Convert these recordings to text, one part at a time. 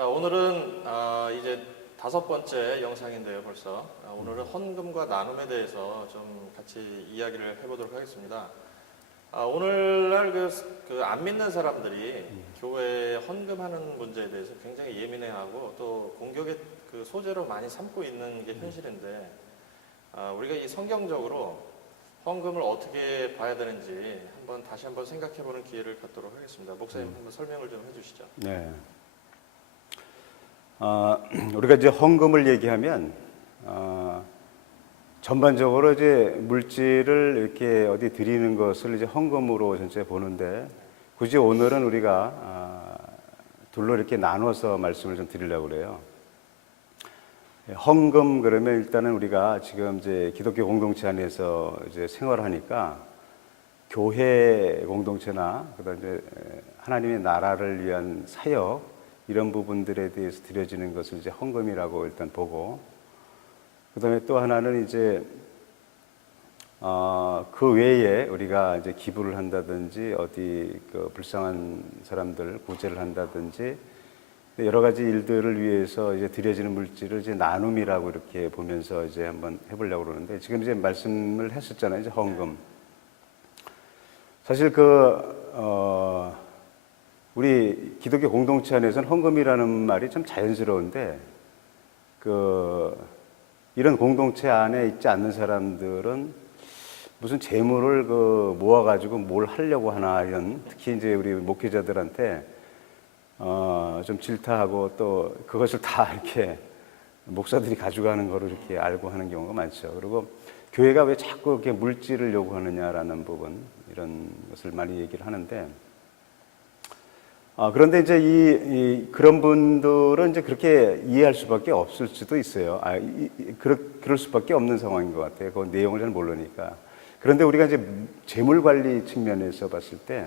자, 오늘은 이제 5번째 영상인데요, 벌써. 오늘은 헌금과 나눔에 대해서 좀 같이 이야기를 해보도록 하겠습니다. 오늘날 안 믿는 사람들이 교회에 헌금하는 문제에 대해서 굉장히 예민해하고 또 공격의 그 소재로 많이 삼고 있는 게 현실인데, 우리가 이 성경적으로 헌금을 어떻게 봐야 되는지 다시 한번 생각해보는 기회를 갖도록 하겠습니다. 목사님 한번 설명을 좀 해주시죠. 네. 우리가 이제 헌금을 얘기하면 전반적으로 이제 물질을 이렇게 어디 드리는 것을 이제 헌금으로 전체 보는데, 굳이 오늘은 우리가 둘로 이렇게 나눠서 말씀을 좀 드리려고 그래요. 헌금 그러면 일단은 우리가 지금 이제 기독교 공동체 안에서 이제 생활하니까 교회 공동체나 그다음 이제 하나님의 나라를 위한 사역 이런 부분들에 대해서 드려지는 것을 이제 헌금이라고 일단 보고, 그다음에 또 하나는 이제 그 외에 우리가 이제 기부를 한다든지 어디 그 불쌍한 사람들 구제를 한다든지 여러 가지 일들을 위해서 이제 드려지는 물질을 이제 나눔이라고 이렇게 보면서 이제 한번 해보려고 그러는데, 지금 이제 말씀을 했었잖아요. 이제 헌금. 사실 우리 기독교 공동체 안에서는 헌금이라는 말이 좀 자연스러운데, 이런 공동체 안에 있지 않는 사람들은 무슨 재물을 모아가지고 뭘 하려고 하나, 이런, 특히 이제 우리 목회자들한테 좀 질타하고 또 그것을 다 이렇게 목사들이 가져가는 거로 이렇게 알고 하는 경우가 많죠. 그리고 교회가 왜 자꾸 이렇게 물질을 요구하느냐라는 부분, 이런 것을 많이 얘기를 하는데, 그런데 이제 그런 분들은 이제 그렇게 이해할 수밖에 없을 수도 있어요. 그럴 수밖에 없는 상황인 것 같아요. 그 내용을 잘 모르니까. 그런데 우리가 이제 재물 관리 측면에서 봤을 때,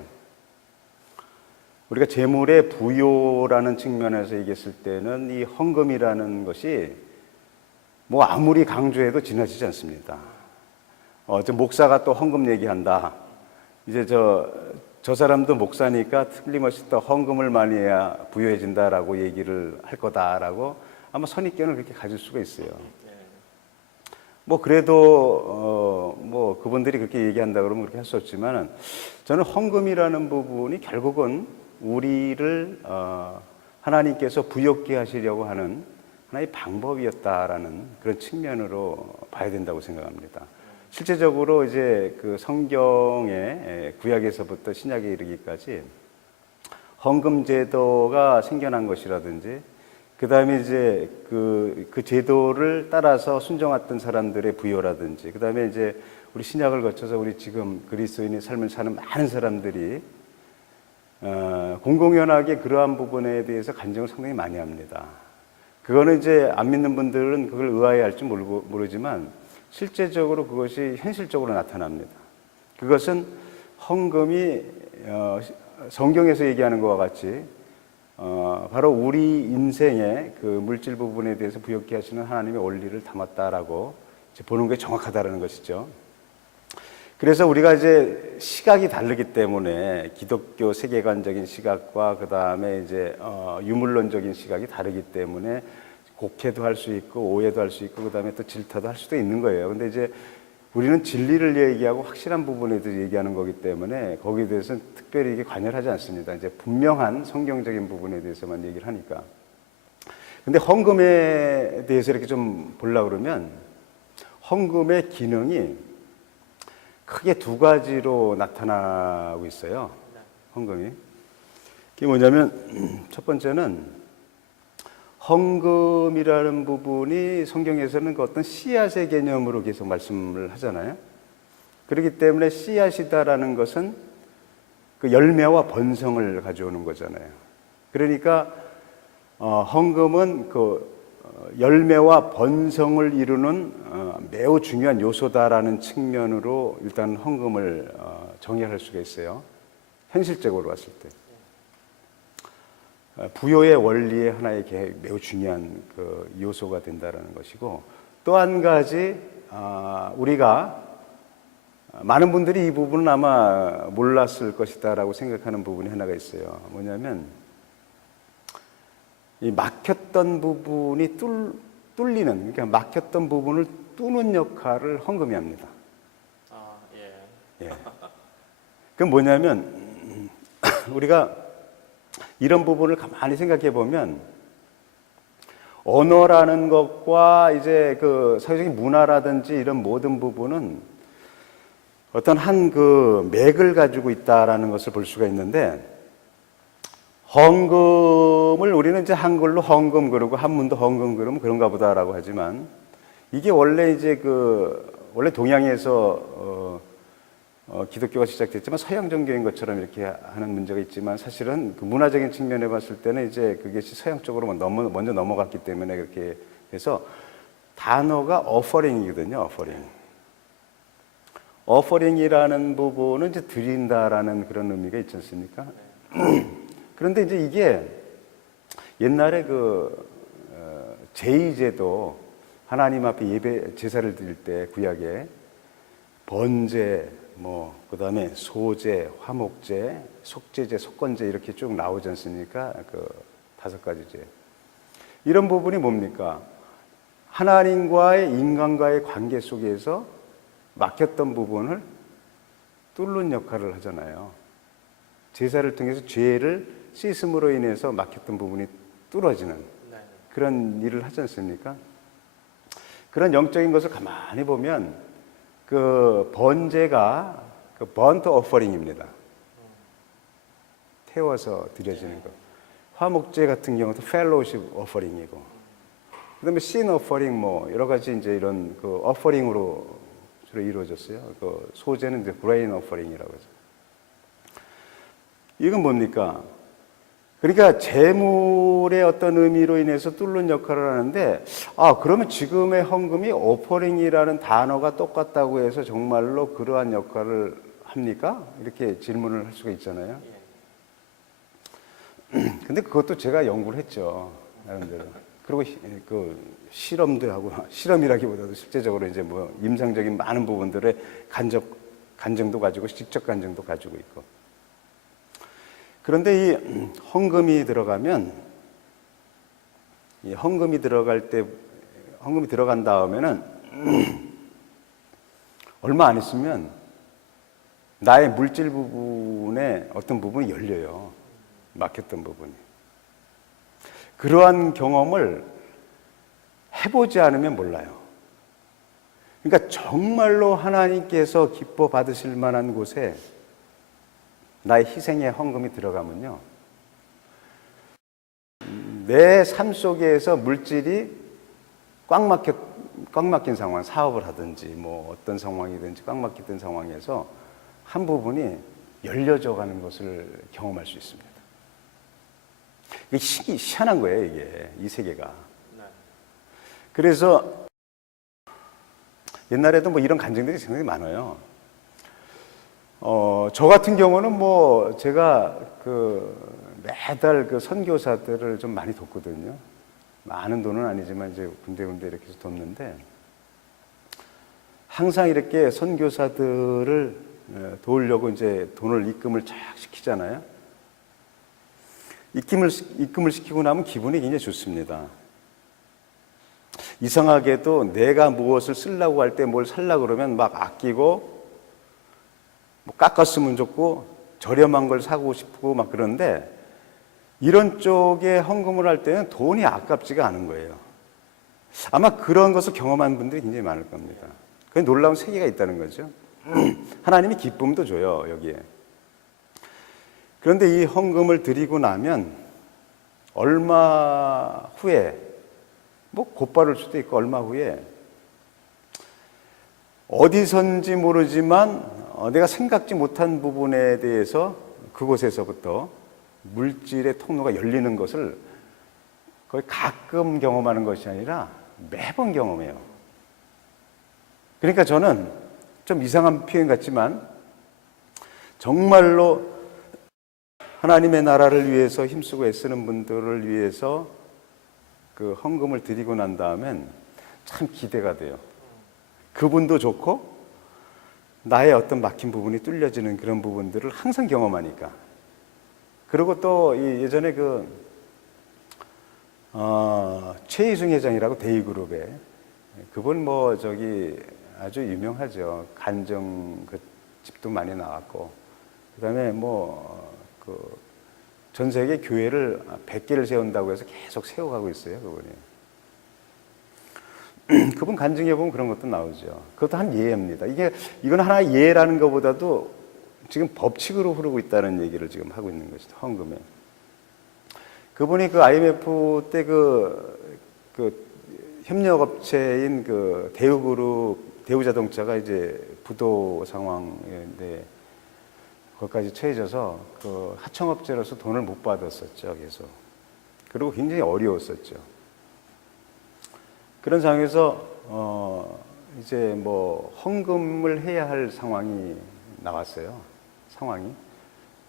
우리가 재물의 부요라는 측면에서 얘기했을 때는 이 헌금이라는 것이 뭐 아무리 강조해도 지나치지 않습니다. 목사가 또 헌금 얘기한다. 이제 저 사람도 목사니까 틀림없이 또 헌금을 많이 해야 부유해진다라고 얘기를 할 거다라고 아마 선입견을 그렇게 가질 수가 있어요. 뭐 그래도 뭐 그분들이 그렇게 얘기한다 그러면 그렇게 할 수 없지만, 저는 헌금이라는 부분이 결국은 우리를 하나님께서 부욕케 하시려고 하는 하나의 방법이었다라는 그런 측면으로 봐야 된다고 생각합니다. 실제적으로 이제 그 성경의 구약에서부터 신약에 이르기까지 헌금 제도가 생겨난 것이라든지, 그 다음에 이제 그 제도를 따라서 순종했던 사람들의 부여라든지, 그 다음에 이제 우리 신약을 거쳐서 우리 지금 그리스도인의 삶을 사는 많은 사람들이 공공연하게 그러한 부분에 대해서 간증을 상당히 많이 합니다. 그거는 이제 안 믿는 분들은 그걸 의아해할지 모르지만 실제적으로 그것이 현실적으로 나타납니다. 그것은 헌금이 성경에서 얘기하는 것과 같이 바로 우리 인생의 그 물질 부분에 대해서 부욕케 하시는 하나님의 원리를 담았다라고 이제 보는 게 정확하다라는 것이죠. 그래서 우리가 이제 시각이 다르기 때문에 기독교 세계관적인 시각과 그 다음에 이제 유물론적인 시각이 다르기 때문에 곡해도 할 수 있고 오해도 할 수 있고 그 다음에 또 질타도 할 수도 있는 거예요. 근데 이제 우리는 진리를 얘기하고 확실한 부분에 대해서 얘기하는 거기 때문에 거기에 대해서는 특별히 이게 관여하지 않습니다. 이제 분명한 성경적인 부분에 대해서만 얘기를 하니까. 근데 헌금에 대해서 이렇게 좀 보려고 그러면 헌금의 기능이 크게 두 가지로 나타나고 있어요. 헌금이. 그게 뭐냐면 첫 번째는 헌금이라는 부분이 성경에서는 그 어떤 씨앗의 개념으로 계속 말씀을 하잖아요. 그렇기 때문에 씨앗이다라는 것은 그 열매와 번성을 가져오는 거잖아요. 그러니까 헌금은 그 열매와 번성을 이루는 매우 중요한 요소다라는 측면으로 일단 헌금을 정의할 수가 있어요. 현실적으로 봤을 때. 부요의 원리의 하나의 매우 중요한 그 요소가 된다는 것이고, 또 한 가지 우리가 많은 분들이 이 부분은 아마 몰랐을 것이다라고 생각하는 부분이 하나가 있어요. 뭐냐면 이 막혔던 부분이 뚫리는, 그러니까 막혔던 부분을 뚫는 역할을 헌금이 합니다. 아, 예. 예. 그건 뭐냐면 우리가 이런 부분을 가만히 생각해 보면 언어라는 것과 이제 그 사회적인 문화라든지 이런 모든 부분은 어떤 한 그 맥을 가지고 있다라는 것을 볼 수가 있는데, 헌금을 우리는 이제 한글로 헌금 그러고 한문도 헌금 그러면 그런가 보다라고 하지만, 이게 원래 이제 원래 동양에서 기독교가 시작됐지만 서양 종교인 것처럼 이렇게 하는 문제가 있지만, 사실은 그 문화적인 측면에 봤을 때는 이제 그것이 서양 쪽으로 먼저 넘어갔기 때문에 그렇게 해서 단어가 어퍼링이거든요. 어퍼링이라는 부분은 이제 드린다라는 그런 의미가 있지 않습니까? 그런데 이제 이게 옛날에 제의제도, 하나님 앞에 예배 제사를 드릴 때 구약에 번제, 그다음에 소제, 화목제, 속제제, 속건제 이렇게 쭉 나오지 않습니까? 그 5가지제. 이런 부분이 뭡니까? 하나님과의 인간과의 관계 속에서 막혔던 부분을 뚫는 역할을 하잖아요. 제사를 통해서 죄를 씻음으로 인해서 막혔던 부분이 뚫어지는 그런 일을 하지 않습니까? 그런 영적인 것을 가만히 보면 그 번제가 그 번트 오퍼링입니다. 태워서 드려지는 것. 화목제 같은 경우도 펠로우십 오퍼링이고, 그다음에 신 오퍼링 여러 가지 이제 이런 그 오퍼링으로 주로 이루어졌어요. 그 소제는 이제 그레인 오퍼링이라고 하죠. 이건 뭡니까? 그러니까 재물의 어떤 의미로 인해서 뚫는 역할을 하는데, 그러면 지금의 헌금이 오퍼링이라는 단어가 똑같다고 해서 정말로 그러한 역할을 합니까? 이렇게 질문을 할 수가 있잖아요. 근데 그것도 제가 연구를 했죠, 나름대로. 그리고 그 실험도 하고, 실험이라기보다도 실제적으로 이제 임상적인 많은 부분들의 간증도 가지고, 직접 간증도 가지고 있고. 그런데 이 헌금이 들어가면, 이 헌금이 들어간 다음에는 얼마 안 있으면 나의 물질 부분에 어떤 부분이 열려요. 막혔던 부분이. 그러한 경험을 해보지 않으면 몰라요. 그러니까 정말로 하나님께서 기뻐 받으실 만한 곳에 나의 희생의 헌금이 들어가면요, 내 삶 속에서 물질이 꽉 막힌 상황, 사업을 하든지 어떤 상황이든지 꽉 막혔던 상황에서 한 부분이 열려져 가는 것을 경험할 수 있습니다. 이게 희한한 거예요, 이게, 이 세계가. 그래서 옛날에도 이런 간증들이 굉장히 많아요. 저 같은 경우는 제가 매달 선교사들을 좀 많이 돕거든요. 많은 돈은 아니지만 이제 군데군데 이렇게 해서 돕는데, 항상 이렇게 선교사들을 도우려고 이제 돈을 입금을 쫙 시키잖아요. 입금을 시키고 나면 기분이 굉장히 좋습니다. 이상하게도 내가 무엇을 쓰려고 할 때 뭘 살려고 그러면 막 아끼고, 깎았으면 좋고 저렴한 걸 사고 싶고 막 그런데, 이런 쪽에 헌금을 할 때는 돈이 아깝지가 않은 거예요. 아마 그런 것을 경험한 분들이 굉장히 많을 겁니다. 그 놀라운 세계가 있다는 거죠. 하나님이 기쁨도 줘요, 여기에. 그런데 이 헌금을 드리고 나면 얼마 후에, 곧바를 수도 있고 얼마 후에 어디선지 모르지만 내가 생각지 못한 부분에 대해서 그곳에서부터 물질의 통로가 열리는 것을 거의 가끔 경험하는 것이 아니라 매번 경험해요. 그러니까 저는 좀 이상한 표현 같지만 정말로 하나님의 나라를 위해서 힘쓰고 애쓰는 분들을 위해서 그 헌금을 드리고 난 다음엔 참 기대가 돼요. 그분도 좋고 나의 어떤 막힌 부분이 뚫려지는 그런 부분들을 항상 경험하니까. 그리고 또 예전에 최희승 회장이라고 데이그룹에 그분 뭐 저기 아주 유명하죠. 간정 그 집도 많이 나왔고 그다음에 뭐 그 전 세계 교회를 100개를 세운다고 해서 계속 세워가고 있어요, 그분이. 그분 간증해 보면 그런 것도 나오죠. 그것도 한 예입니다. 이건 하나의 예라는 것보다도 지금 법칙으로 흐르고 있다는 얘기를 지금 하고 있는 것이죠. 헌금에. 그분이 그 IMF 때 그 협력업체인 그 대우그룹, 대우자동차가 이제 부도 상황인데 거기까지 처해져서 그 하청업체로서 돈을 못 받았었죠, 계속. 그리고 굉장히 어려웠었죠. 그런 상황에서 이제 뭐 헌금을 해야 할 상황이 나왔어요. 상황이.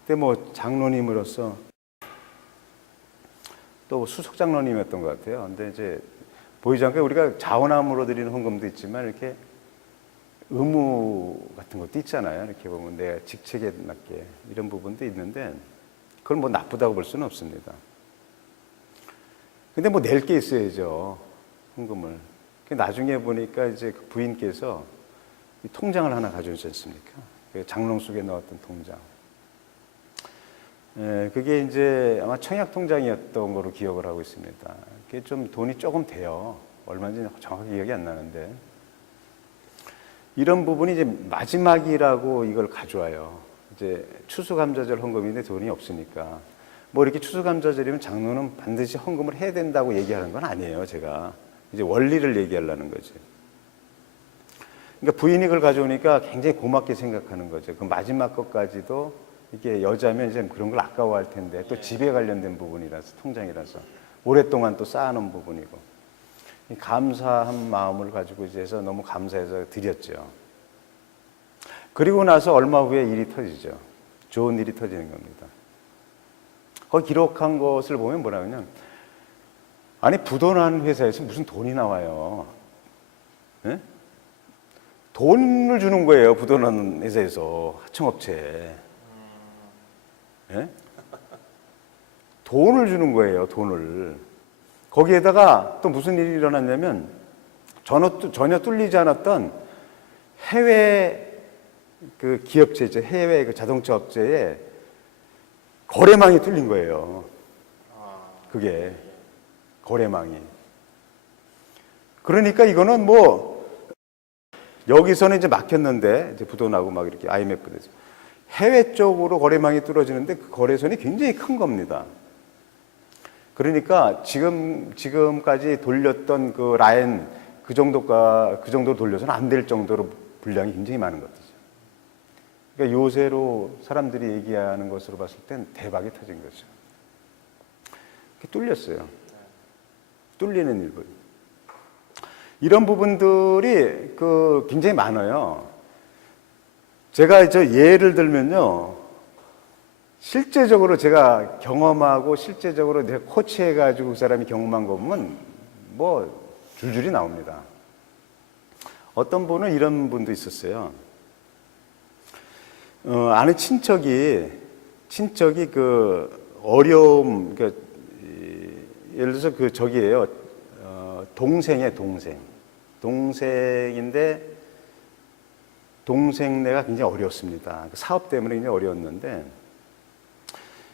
근데 뭐 장로님으로서 또 수석 장로님이었던 것 같아요. 근데 이제 보이지 않게 우리가 자원함으로 드리는 헌금도 있지만 이렇게 의무 같은 것도 있잖아요. 이렇게 보면 내가 직책에 맞게 이런 부분도 있는데 그걸 뭐 나쁘다고 볼 수는 없습니다. 근데 뭐 낼 게 있어야죠. 헌금을. 나중에 보니까 이제 그 부인께서 이 통장을 하나 가져오지 않습니까? 그 장롱 속에 넣었던 통장. 그게 이제 아마 청약 통장이었던 거로 기억을 하고 있습니다. 그게 좀 돈이 조금 돼요. 얼마인지 정확히 기억이 안 나는데. 이런 부분이 이제 마지막이라고 이걸 가져와요. 이제 추수감사절 헌금인데 돈이 없으니까. 뭐 이렇게 추수감사절이면 장로는 반드시 헌금을 해야 된다고 얘기하는 건 아니에요, 제가. 이제 원리를 얘기하려는 거지. 그러니까 부인이 그걸 가져오니까 굉장히 고맙게 생각하는 거죠. 그 마지막 것까지도 이게 여자면 이제 그런 걸 아까워할 텐데 또 집에 관련된 부분이라서 통장이라서 오랫동안 또 쌓아놓은 부분이고 감사한 마음을 가지고 이제 해서 너무 감사해서 드렸죠. 그리고 나서 얼마 후에 일이 터지죠. 좋은 일이 터지는 겁니다. 거기 기록한 것을 보면 뭐라면요. 아니 부도난 회사에서 무슨 돈이 나와요. 예? 돈을 주는 거예요. 부도난 회사에서 하청업체에. 예? 돈을 주는 거예요. 돈을. 거기에다가 또 무슨 일이 일어났냐면 전혀 뚫리지 않았던 해외 그 기업체죠. 해외 그 자동차 업체에 거래망이 뚫린 거예요. 그게 거래망이. 그러니까 이거는 뭐 여기서는 이제 막혔는데 이제 부도나고 막 이렇게 IMF 돼서 해외 쪽으로 거래망이 뚫어지는데 그 거래선이 굉장히 큰 겁니다. 그러니까 지금까지 돌렸던 그 라인 그 정도 돌려서는 안 될 정도로 분량이 굉장히 많은 것이죠. 그러니까 요새로 사람들이 얘기하는 것으로 봤을 땐 대박이 터진 거죠. 뚫렸어요. 뚫리는 일들. 이런 부분들이 그 굉장히 많아요. 제가 예를 들면요. 실제적으로 제가 경험하고 실제적으로 내가 코치해가지고 그 사람이 경험한 거 보면 뭐 줄줄이 나옵니다. 어떤 분은 이런 분도 있었어요. 아는 친척이 그 어려움, 그러니까 예를 들어서 그 저기예요. 동생인데 동생네가 굉장히 어려웠습니다. 사업 때문에 굉장히 어려웠는데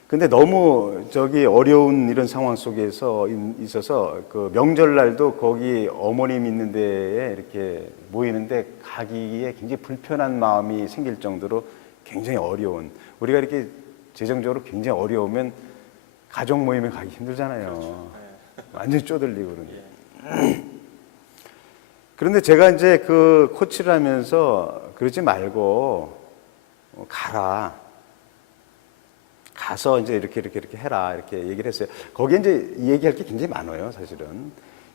근데 너무 어려운 이런 상황 속에서 있어서 그 명절날도 거기 어머님 있는 데에 이렇게 모이는데 가기에 굉장히 불편한 마음이 생길 정도로 굉장히 어려운, 우리가 이렇게 재정적으로 굉장히 어려우면 가족 모임에 가기 힘들잖아요. 그렇죠. 네. 완전히 쪼들리고 그러는데. 그런데 제가 이제 그 코치를 하면서 그러지 말고 가라. 가서 이제 이렇게 해라. 이렇게 얘기를 했어요. 거기에 이제 얘기할 게 굉장히 많아요, 사실은.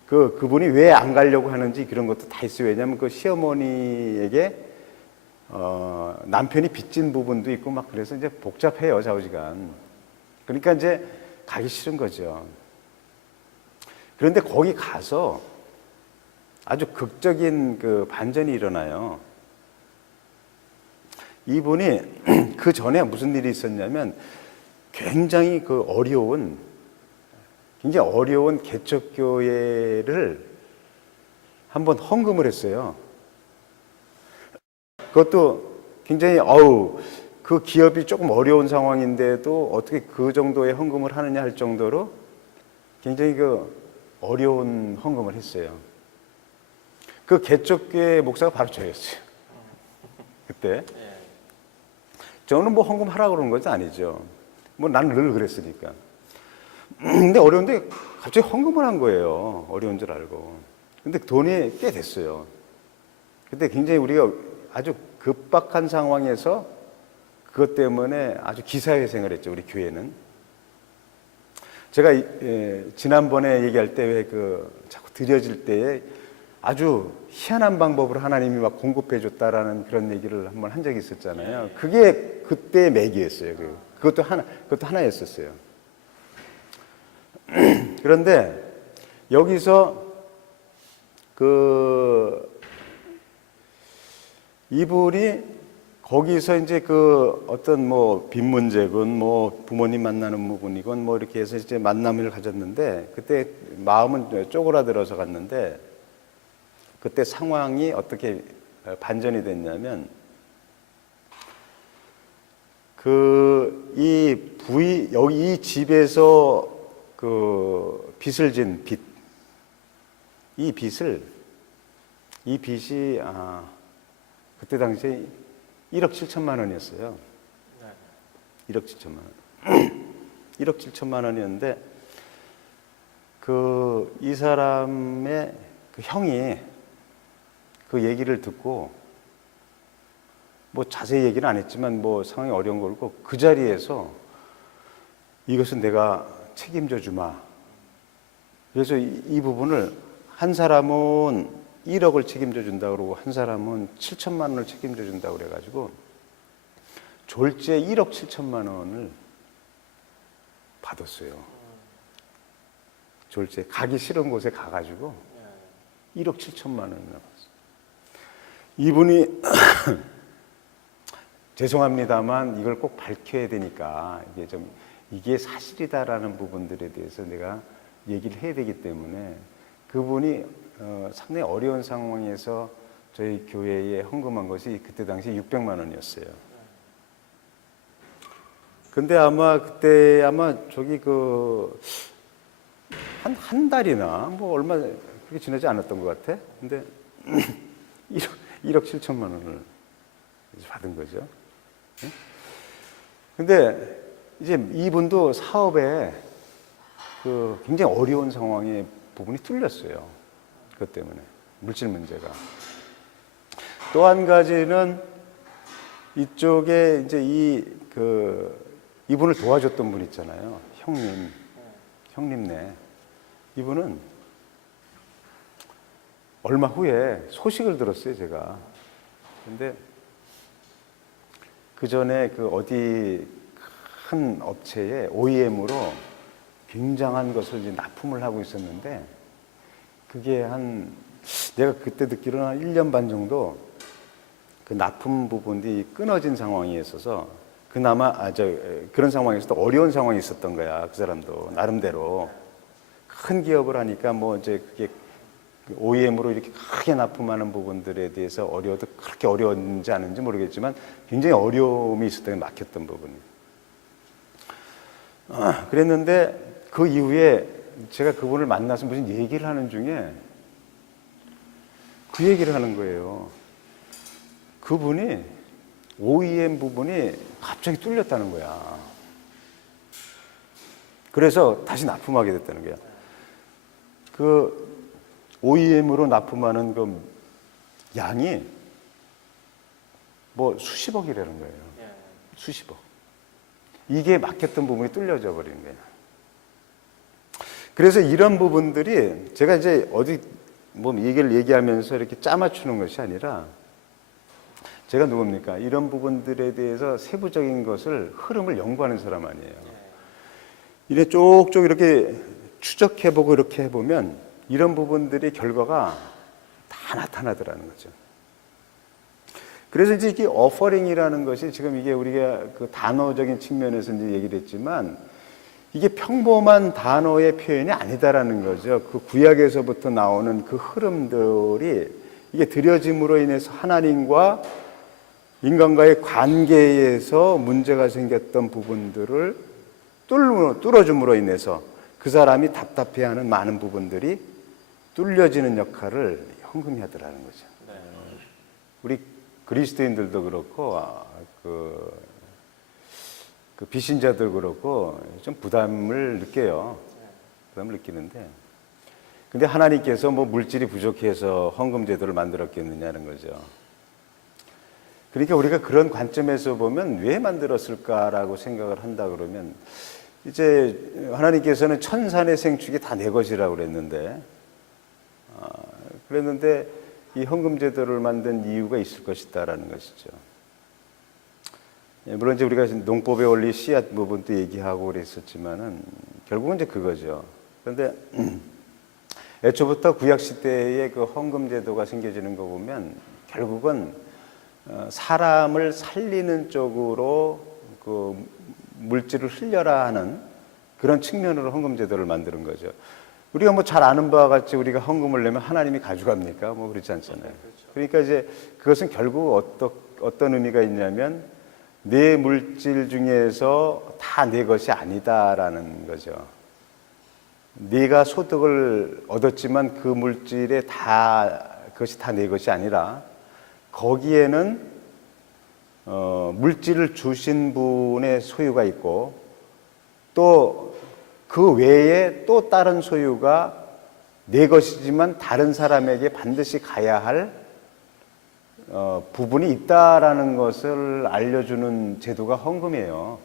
그분이 왜 안 가려고 하는지 그런 것도 다 있어요. 왜냐하면 그 시어머니에게 남편이 빚진 부분도 있고 막 그래서 이제 복잡해요, 좌우지간. 그러니까 이제 가기 싫은 거죠. 그런데 거기 가서 아주 극적인 그 반전이 일어나요. 이분이 그 전에 무슨 일이 있었냐면 굉장히 그 어려운 굉장히 어려운 개척교회를 한번 헌금을 했어요. 그것도 굉장히 그 기업이 조금 어려운 상황인데도 어떻게 그 정도의 헌금을 하느냐 할 정도로 굉장히 그 어려운 헌금을 했어요. 그 개척교회 목사가 바로 저였어요. 그때. 저는 뭐 헌금하라고 그러는 것이 아니죠. 뭐 나는 늘 그랬으니까. 근데 어려운데 갑자기 헌금을 한 거예요. 어려운 줄 알고. 근데 돈이 꽤 됐어요. 근데 굉장히 우리가 아주 급박한 상황에서 그것 때문에 아주 기사회생을 했죠. 우리 교회는. 제가 지난번에 얘기할 때 왜 자꾸 드려질 때에 아주 희한한 방법으로 하나님이 막 공급해 줬다라는 그런 얘기를 한번 한 적이 있었잖아요. 그게 그때의 매기였어요. 그것도 하나였었어요. 그런데 여기서 이분이 거기서 이제 어떤 뭐 빚 문제건 뭐 부모님 만나는 부분이건 뭐 이렇게 해서 이제 만남을 가졌는데 그때 마음은 쪼그라들어서 갔는데 그때 상황이 어떻게 반전이 됐냐면 여기 이 집에서 빚을 진 빚. 이 빚이 그때 당시에 1억 7천만 원이었어요. 1억 7천만 원. 1억 7천만 원이었는데 이 사람의 형이 그 얘기를 듣고 뭐 자세히 얘기는 안 했지만 뭐 상황이 어려운 걸고 그 자리에서 이것은 내가 책임져 주마. 그래서 이 부분을 한 사람은 1억을 책임져 준다고 그러고 한 사람은 7천만 원을 책임져 준다고 그래가지고 졸지에 1억 7천만 원을 받았어요. 졸지에 가기 싫은 곳에 가가지고 1억 7천만 원을 받았어요. 이분이 죄송합니다만 이걸 꼭 밝혀야 되니까 이게 사실이다라는 부분들에 대해서 내가 얘기를 해야 되기 때문에 그분이 상당히 어려운 상황에서 저희 교회에 헌금한 것이 그때 당시 600만 원이었어요. 근데 그때 저기 한 달이나 뭐 얼마 그렇게 지나지 않았던 것 같아. 근데 1억 7천만 원을 받은 거죠. 근데 이제 이분도 사업에 굉장히 어려운 상황에 부분이 뚫렸어요. 그것 때문에 물질 문제가. 또 한 가지는 이쪽에 이제 이분을 도와줬던 분 있잖아요. 형님네. 이분은 얼마 후에 소식을 들었어요, 제가. 근데 그 전에 어디 큰 업체에 OEM으로 굉장한 것을 이제 납품을 하고 있었는데 그게 내가 그때 듣기로는 한 1년 반 정도 그 납품 부분이 끊어진 상황이 있어서 그나마 그런 상황에서도 어려운 상황이 있었던 거야. 그 사람도 나름대로 큰 기업을 하니까 뭐 이제 그게 OEM으로 이렇게 크게 납품하는 부분들에 대해서 어려워도 그렇게 어려웠는지 아닌지 모르겠지만 굉장히 어려움이 있었던 게 막혔던 부분이. 그랬는데 그 이후에 제가 그분을 만나서 무슨 얘기를 하는 중에 그 얘기를 하는 거예요. 그분이 OEM 부분이 갑자기 뚫렸다는 거야. 그래서 다시 납품하게 됐다는 거야. OEM으로 납품하는 양이 뭐 수십억이라는 거예요. 수십억. 이게 막혔던 부분이 뚫려져 버린 거예요. 그래서 이런 부분들이 제가 이제 어디 뭐 얘기하면서 이렇게 짜맞추는 것이 아니라 제가 누굽니까? 이런 부분들에 대해서 세부적인 흐름을 연구하는 사람 아니에요. 이래 쪽쪽 이렇게 추적해보고 이렇게 해보면 이런 부분들의 결과가 다 나타나더라는 거죠. 그래서 이제 이게 어퍼링이라는 것이 지금 이게 우리가 단어적인 측면에서 이제 얘기를 했지만 이게 평범한 단어의 표현이 아니다라는 거죠. 그 구약에서부터 나오는 그 흐름들이 이게 드려짐으로 인해서 하나님과 인간과의 관계에서 문제가 생겼던 부분들을 뚫어줌으로 인해서 그 사람이 답답해하는 많은 부분들이 뚫려지는 역할을 헌금이 하더라는 거죠. 네. 우리 그리스도인들도 그렇고 그 비신자들 그렇고 좀 부담을 느껴요. 부담을 느끼는데, 근데 하나님께서 뭐 물질이 부족해서 헌금 제도를 만들었겠느냐는 거죠. 그러니까 우리가 그런 관점에서 보면 왜 만들었을까라고 생각을 한다 그러면, 이제 하나님께서는 천산의 생축이 다 내 것이라고 그랬는데 이 헌금 제도를 만든 이유가 있을 것이다라는 것이죠. 물론 이제 우리가 농법의 원리 씨앗 부분도 얘기하고 그랬었지만은 결국은 이제 그거죠. 그런데 애초부터 구약 시대에 그 헌금 제도가 생겨지는 거 보면 결국은 사람을 살리는 쪽으로 그 물질을 흘려라 하는 그런 측면으로 헌금 제도를 만드는 거죠. 우리가 뭐 잘 아는 바와 같이 우리가 헌금을 내면 하나님이 가져갑니까? 뭐 그렇지 않잖아요. 그렇죠. 그러니까 이제 그것은 결국 어떤 의미가 있냐면 내 물질 중에서 다 내 것이 아니다라는 거죠. 네가 소득을 얻었지만 그 물질에 그것이 다 내 것이 아니라 거기에는 물질을 주신 분의 소유가 있고 또 그 외에 또 다른 소유가 내 것이지만 다른 사람에게 반드시 가야 할 부분이 있다라는 것을 알려주는 제도가 헌금이에요.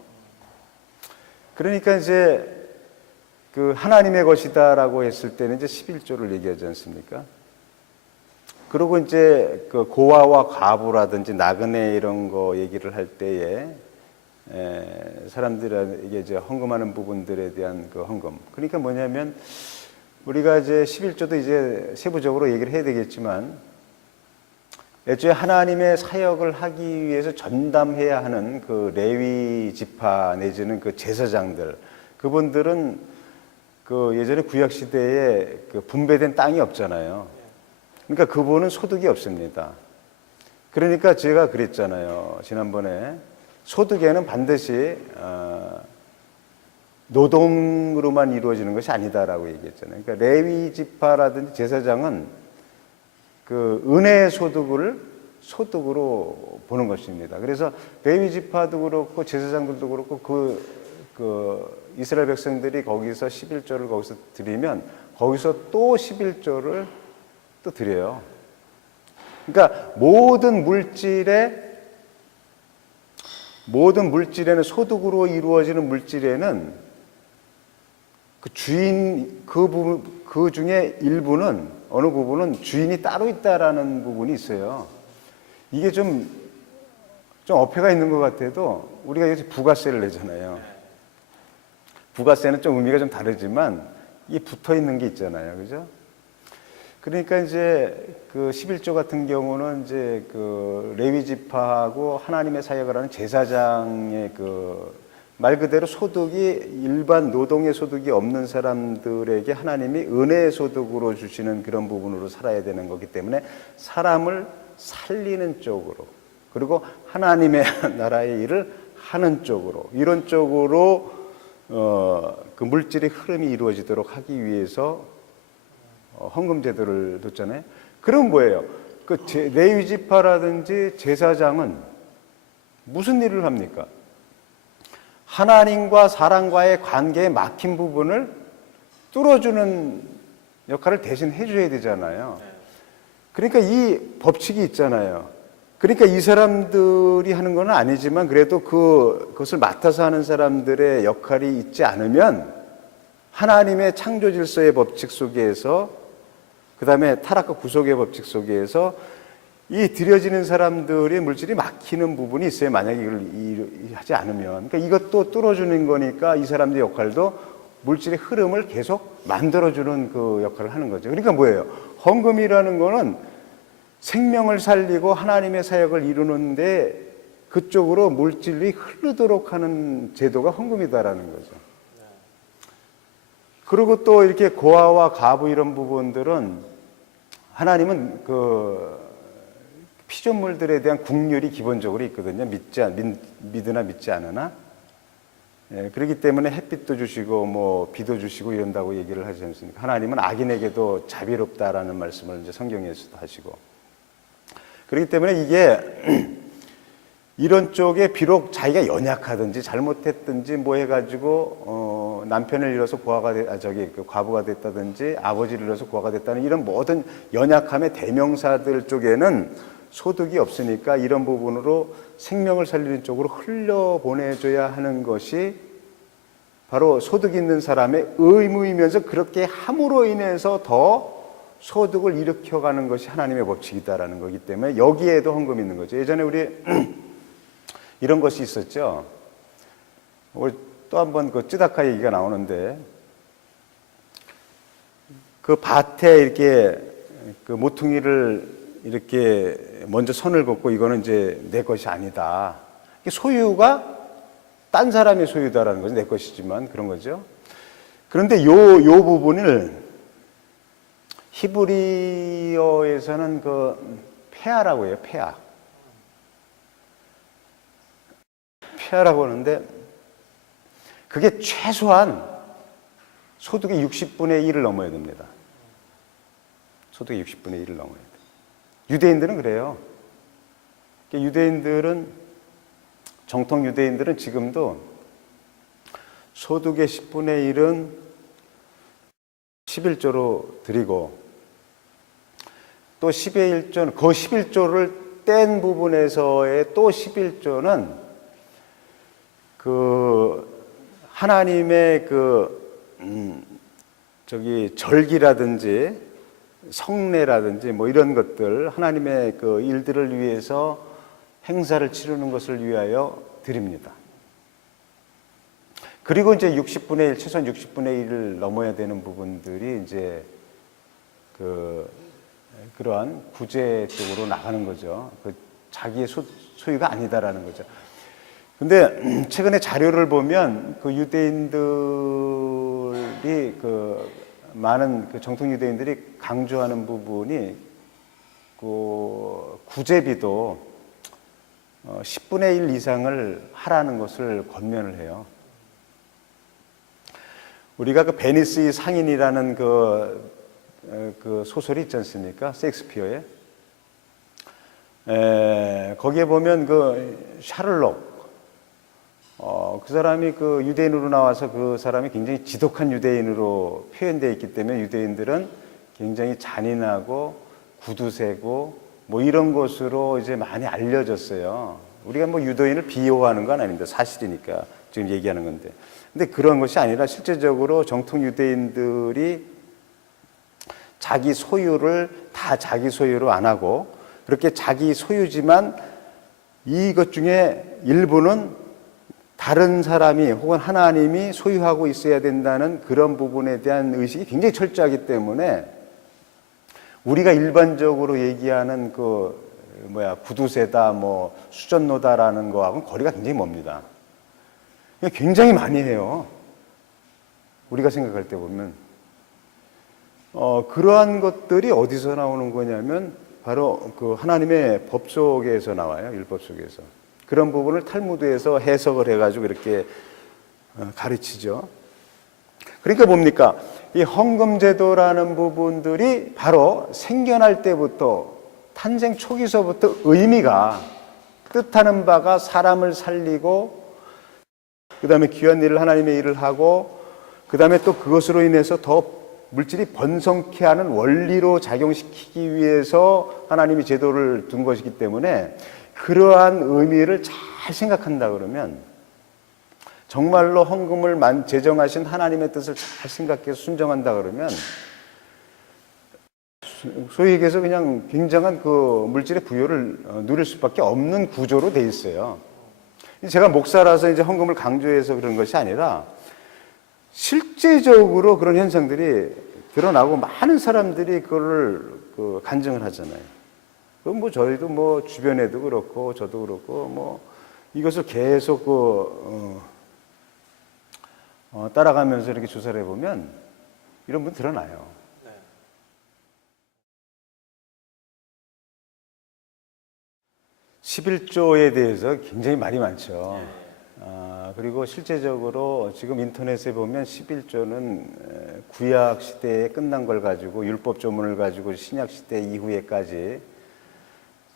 그러니까 이제 그 하나님의 것이다라고 했을 때는 이제 11조를 얘기하지 않습니까? 그리고 이제 그 고아와 과부라든지 나그네 이런 거 얘기를 할 때에 사람들에게 이제 헌금하는 부분들에 대한 그 헌금. 그러니까 뭐냐면 우리가 이제 11조도 이제 세부적으로 얘기를 해야 되겠지만 애초에 하나님의 사역을 하기 위해서 전담해야 하는 그 레위 지파 내지는 그 제사장들, 그분들은 그 예전에 구약 시대에 그 분배된 땅이 없잖아요. 그러니까 그분은 소득이 없습니다. 그러니까 제가 그랬잖아요. 지난번에 소득에는 반드시 노동으로만 이루어지는 것이 아니다라고 얘기했잖아요. 그러니까 레위 지파라든지 제사장은 그 은혜의 소득으로 보는 것입니다. 그래서 레위 지파도 그렇고 제사장들도 그렇고 그 이스라엘 백성들이 거기서 11조를 거기서 드리면 거기서 또 11조를 또 드려요. 그러니까 모든 물질에는 소득으로 이루어지는 물질에는 그 중에 일부는 어느 부분은 주인이 따로 있다라는 부분이 있어요. 이게 좀 어폐가 있는 것 같아도 우리가 여기서 부가세를 내잖아요. 부가세는 좀 의미가 좀 다르지만 이게 붙어 있는 게 있잖아요. 그죠? 그러니까 이제 그 11조 같은 경우는 이제 그 레위 지파하고 하나님의 사역을 하는 제사장의 그 말 그대로 소득이 일반 노동의 소득이 없는 사람들에게 하나님이 은혜의 소득으로 주시는 그런 부분으로 살아야 되는 거기 때문에 사람을 살리는 쪽으로 그리고 하나님의 나라의 일을 하는 쪽으로 이런 쪽으로 그 물질의 흐름이 이루어지도록 하기 위해서 헌금 제도를 뒀잖아요. 그럼 뭐예요? 그 레위 지파라든지 제사장은 무슨 일을 합니까? 하나님과 사람과의 관계에 막힌 부분을 뚫어주는 역할을 대신 해줘야 되잖아요. 그러니까 이 법칙이 있잖아요. 그러니까 이 사람들이 하는 건 아니지만 그래도 그것을 맡아서 하는 사람들의 역할이 있지 않으면 하나님의 창조 질서의 법칙 속에서 그 다음에 타락과 구속의 법칙 속에서 이 드려지는 사람들의 물질이 막히는 부분이 있어요. 만약에 이걸 하지 않으면. 그러니까 이것도 뚫어주는 거니까 이 사람들의 역할도 물질의 흐름을 계속 만들어주는 그 역할을 하는 거죠. 그러니까 뭐예요? 헌금이라는 거는 생명을 살리고 하나님의 사역을 이루는데 그쪽으로 물질이 흐르도록 하는 제도가 헌금이다라는 거죠. 그리고 또 이렇게 고아와 과부 이런 부분들은 하나님은 그 피조물들에 대한 국률이 기본적으로 있거든요. 믿으나 믿지 않으나. 예, 그렇기 때문에 햇빛도 주시고 뭐 비도 주시고 이런다고 얘기를 하지 않습니까? 하나님은 악인에게도 자비롭다라는 말씀을 이제 성경에서도 하시고. 그렇기 때문에 이게 이런 쪽에 비록 자기가 연약하든지 잘못했든지 뭐 해가지고 남편을 잃어서 과부가 됐다든지 아버지를 잃어서 고아가 됐다는 이런 모든 연약함의 대명사들 쪽에는 소득이 없으니까 이런 부분으로 생명을 살리는 쪽으로 흘려보내줘야 하는 것이 바로 소득 있는 사람의 의무이면서 그렇게 함으로 인해서 더 소득을 일으켜가는 것이 하나님의 법칙이다라는 거기 때문에 여기에도 헌금이 있는 거죠. 예전에 우리 이런 것이 있었죠. 우리 또 한 번 그 쯔다카 얘기가 나오는데 그 밭에 이렇게 그 모퉁이를 이렇게 먼저 선을 긋고 이거는 이제 내 것이 아니다. 소유가 딴 사람의 소유다라는 거죠. 내 것이지만 그런 거죠. 그런데 요 부분을 히브리어에서는 그 페아라고 해요. 페아라고 하는데 그게 최소한 소득의 60분의 1을 넘어야 됩니다. 소득의 60분의 1을 넘어야 돼요. 유대인들은 그래요. 정통 유대인들은 지금도 소득의 10분의 1은 11조로 드리고 또 10의 1조는 그 11조를 뗀 부분에서의 또 11조는 그 하나님의 절기라든지 성례라든지 뭐 이런 것들 하나님의 그 일들을 위해서 행사를 치르는 것을 위하여 드립니다. 그리고 이제 60분의 1, 최소한 60분의 1을 넘어야 되는 부분들이 이제 그러한 구제 쪽으로 나가는 거죠. 그 자기의 소유가 아니다라는 거죠. 근데 최근에 자료를 보면 그 유대인들이 많은 그 정통 유대인들이 강조하는 부분이 그 구제비도 10분의 1 이상을 하라는 것을 권면을 해요. 우리가 그 베니스의 상인이라는 그 소설이 있지 않습니까? 셰익스피어에. 거기에 보면 그 샤를록, 그 사람이 그 유대인으로 나와서 그 사람이 굉장히 지독한 유대인으로 표현되어 있기 때문에 유대인들은 굉장히 잔인하고 구두쇠고 뭐 이런 것으로 이제 많이 알려졌어요. 우리가 뭐 유대인을 비호하는 건 아닙니다. 사실이니까 지금 얘기하는 건데. 근데 그런 것이 아니라 실제적으로 정통 유대인들이 자기 소유를 다 자기 소유로 안 하고 그렇게 자기 소유지만 이것 중에 일부는 다른 사람이 혹은 하나님이 소유하고 있어야 된다는 그런 부분에 대한 의식이 굉장히 철저하기 때문에 우리가 일반적으로 얘기하는 구두쇠다, 뭐 수전노다라는 거하고는 거리가 굉장히 멉니다. 굉장히 많이 해요. 우리가 생각할 때 보면. 그러한 것들이 어디서 나오는 거냐면 바로 그 하나님의 법 속에서 나와요. 율법 속에서. 그런 부분을 탈무드에서 해석을 해가지고 이렇게 가르치죠. 그러니까 뭡니까? 이 헌금제도라는 부분들이 바로 생겨날 때부터 탄생 초기서부터 의미가 뜻하는 바가 사람을 살리고 그 다음에 귀한 일을 하나님의 일을 하고 그 다음에 또 그것으로 인해서 더 물질이 번성케 하는 원리로 작용시키기 위해서 하나님이 제도를 둔 것이기 때문에 그러한 의미를 잘 생각한다 그러면 정말로 헌금을 제정하신 하나님의 뜻을 잘 생각해서 순정한다 그러면 소위 얘기해서 그냥 굉장한 그 물질의 부여를 누릴 수밖에 없는 구조로 돼 있어요. 제가 목사라서 이제 헌금을 강조해서 그런 것이 아니라 실제적으로 그런 현상들이 드러나고 많은 사람들이 그걸 간증을 하잖아요. 그럼 뭐 저희도 뭐 주변에도 그렇고 저도 그렇고 뭐 이것을 계속 따라가면서 이렇게 조사를 해보면 이런 분 드러나요. 네. (11조에) 대해서 굉장히 말이 많죠. 예. 그리고 실제적으로 지금 인터넷에 보면 11조는 구약 시대에 끝난 걸 가지고 율법 조문을 가지고 신약 시대 이후에까지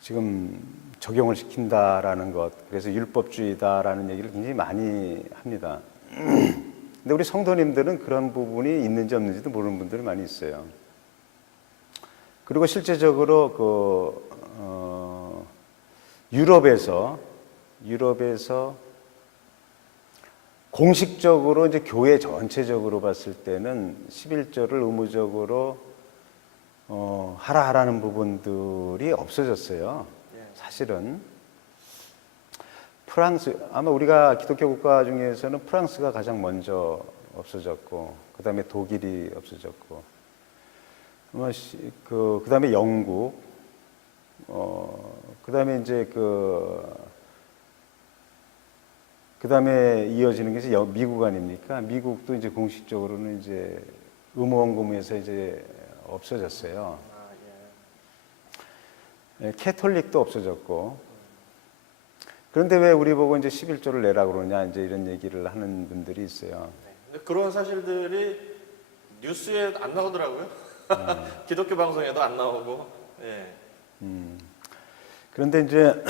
지금 적용을 시킨다라는 것, 그래서 율법주의다라는 얘기를 굉장히 많이 합니다. 근데 우리 성도님들은 그런 부분이 있는지 없는지도 모르는 분들이 많이 있어요. 그리고 실제적으로 유럽에서 공식적으로 이제 교회 전체적으로 봤을 때는 11조를 의무적으로 하라는 부분들이 없어졌어요. 사실은 프랑스, 아마 우리가 기독교 국가 중에서는 프랑스가 가장 먼저 없어졌고, 그 다음에 독일이 없어졌고, 그 다음에 영국, 그 다음에 이제 그 다음에 이어지는 게 이제 미국 아닙니까? 미국도 이제 공식적으로는 이제 의무원금에서 이제 없어졌어요. 예, 캐톨릭도 없어졌고. 그런데 왜 우리 보고 이제 11조를 내라 그러냐, 이제 이런 얘기를 하는 분들이 있어요. 근데 그런 사실들이 뉴스에 안 나오더라고요. 기독교 방송에도 안 나오고. 예. 그런데 이제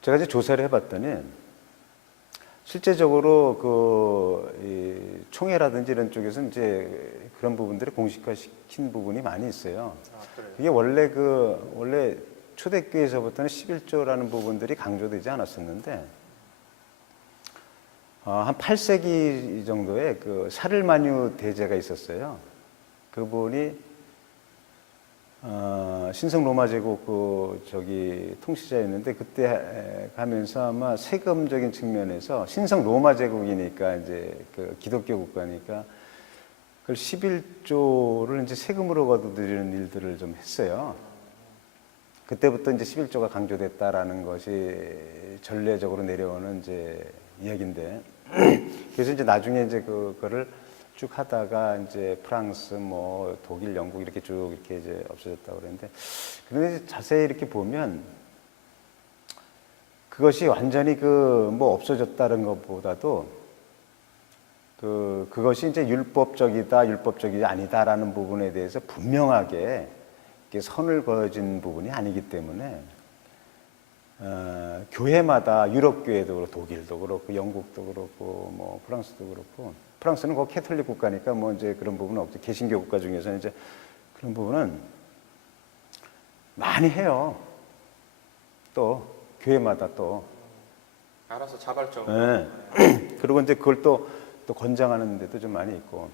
제가 이제 조사를 해봤더니 실제적으로 이 총회라든지 이런 쪽에서 이제 그런 부분들을 공식화시킨 부분이 많이 있어요. 그래요? 이게 원래 초대교회에서부터는 11조라는 부분들이 강조되지 않았었는데 한 8세기 정도에 그 사를마뉴 대제가 있었어요. 그분이 신성 로마 제국 통치자였는데 그때 가면서 아마 세금적인 측면에서 신성 로마 제국이니까 이제 그 기독교 국가니까 그걸 11조를 이제 세금으로 거두드리는 일들을 좀 했어요. 그때부터 이제 11조가 강조됐다라는 것이 전례적으로 내려오는 이제 이야기인데 그래서 이제 나중에 이제 그거를 쭉 하다가 이제 프랑스, 뭐 독일, 영국 이렇게 쭉 이렇게 이제 없어졌다고 그랬는데, 그런데 자세히 이렇게 보면 그것이 완전히 뭐 없어졌다는 것보다도 그것이 이제 율법적이다, 율법적이지 아니다라는 부분에 대해서 분명하게 이렇게 선을 그어진 부분이 아니기 때문에 교회마다 유럽 교회도 그렇고 독일도 그렇고 영국도 그렇고 뭐 프랑스도 그렇고 프랑스는 그 캐톨릭 국가니까 뭐 이제 그런 부분은 없죠. 개신교 국가 중에서는 이제 그런 부분은 많이 해요. 또 교회마다 또 알아서 자발적으로. 네. 그리고 이제 그걸 또 권장하는 데도 좀 많이 있고.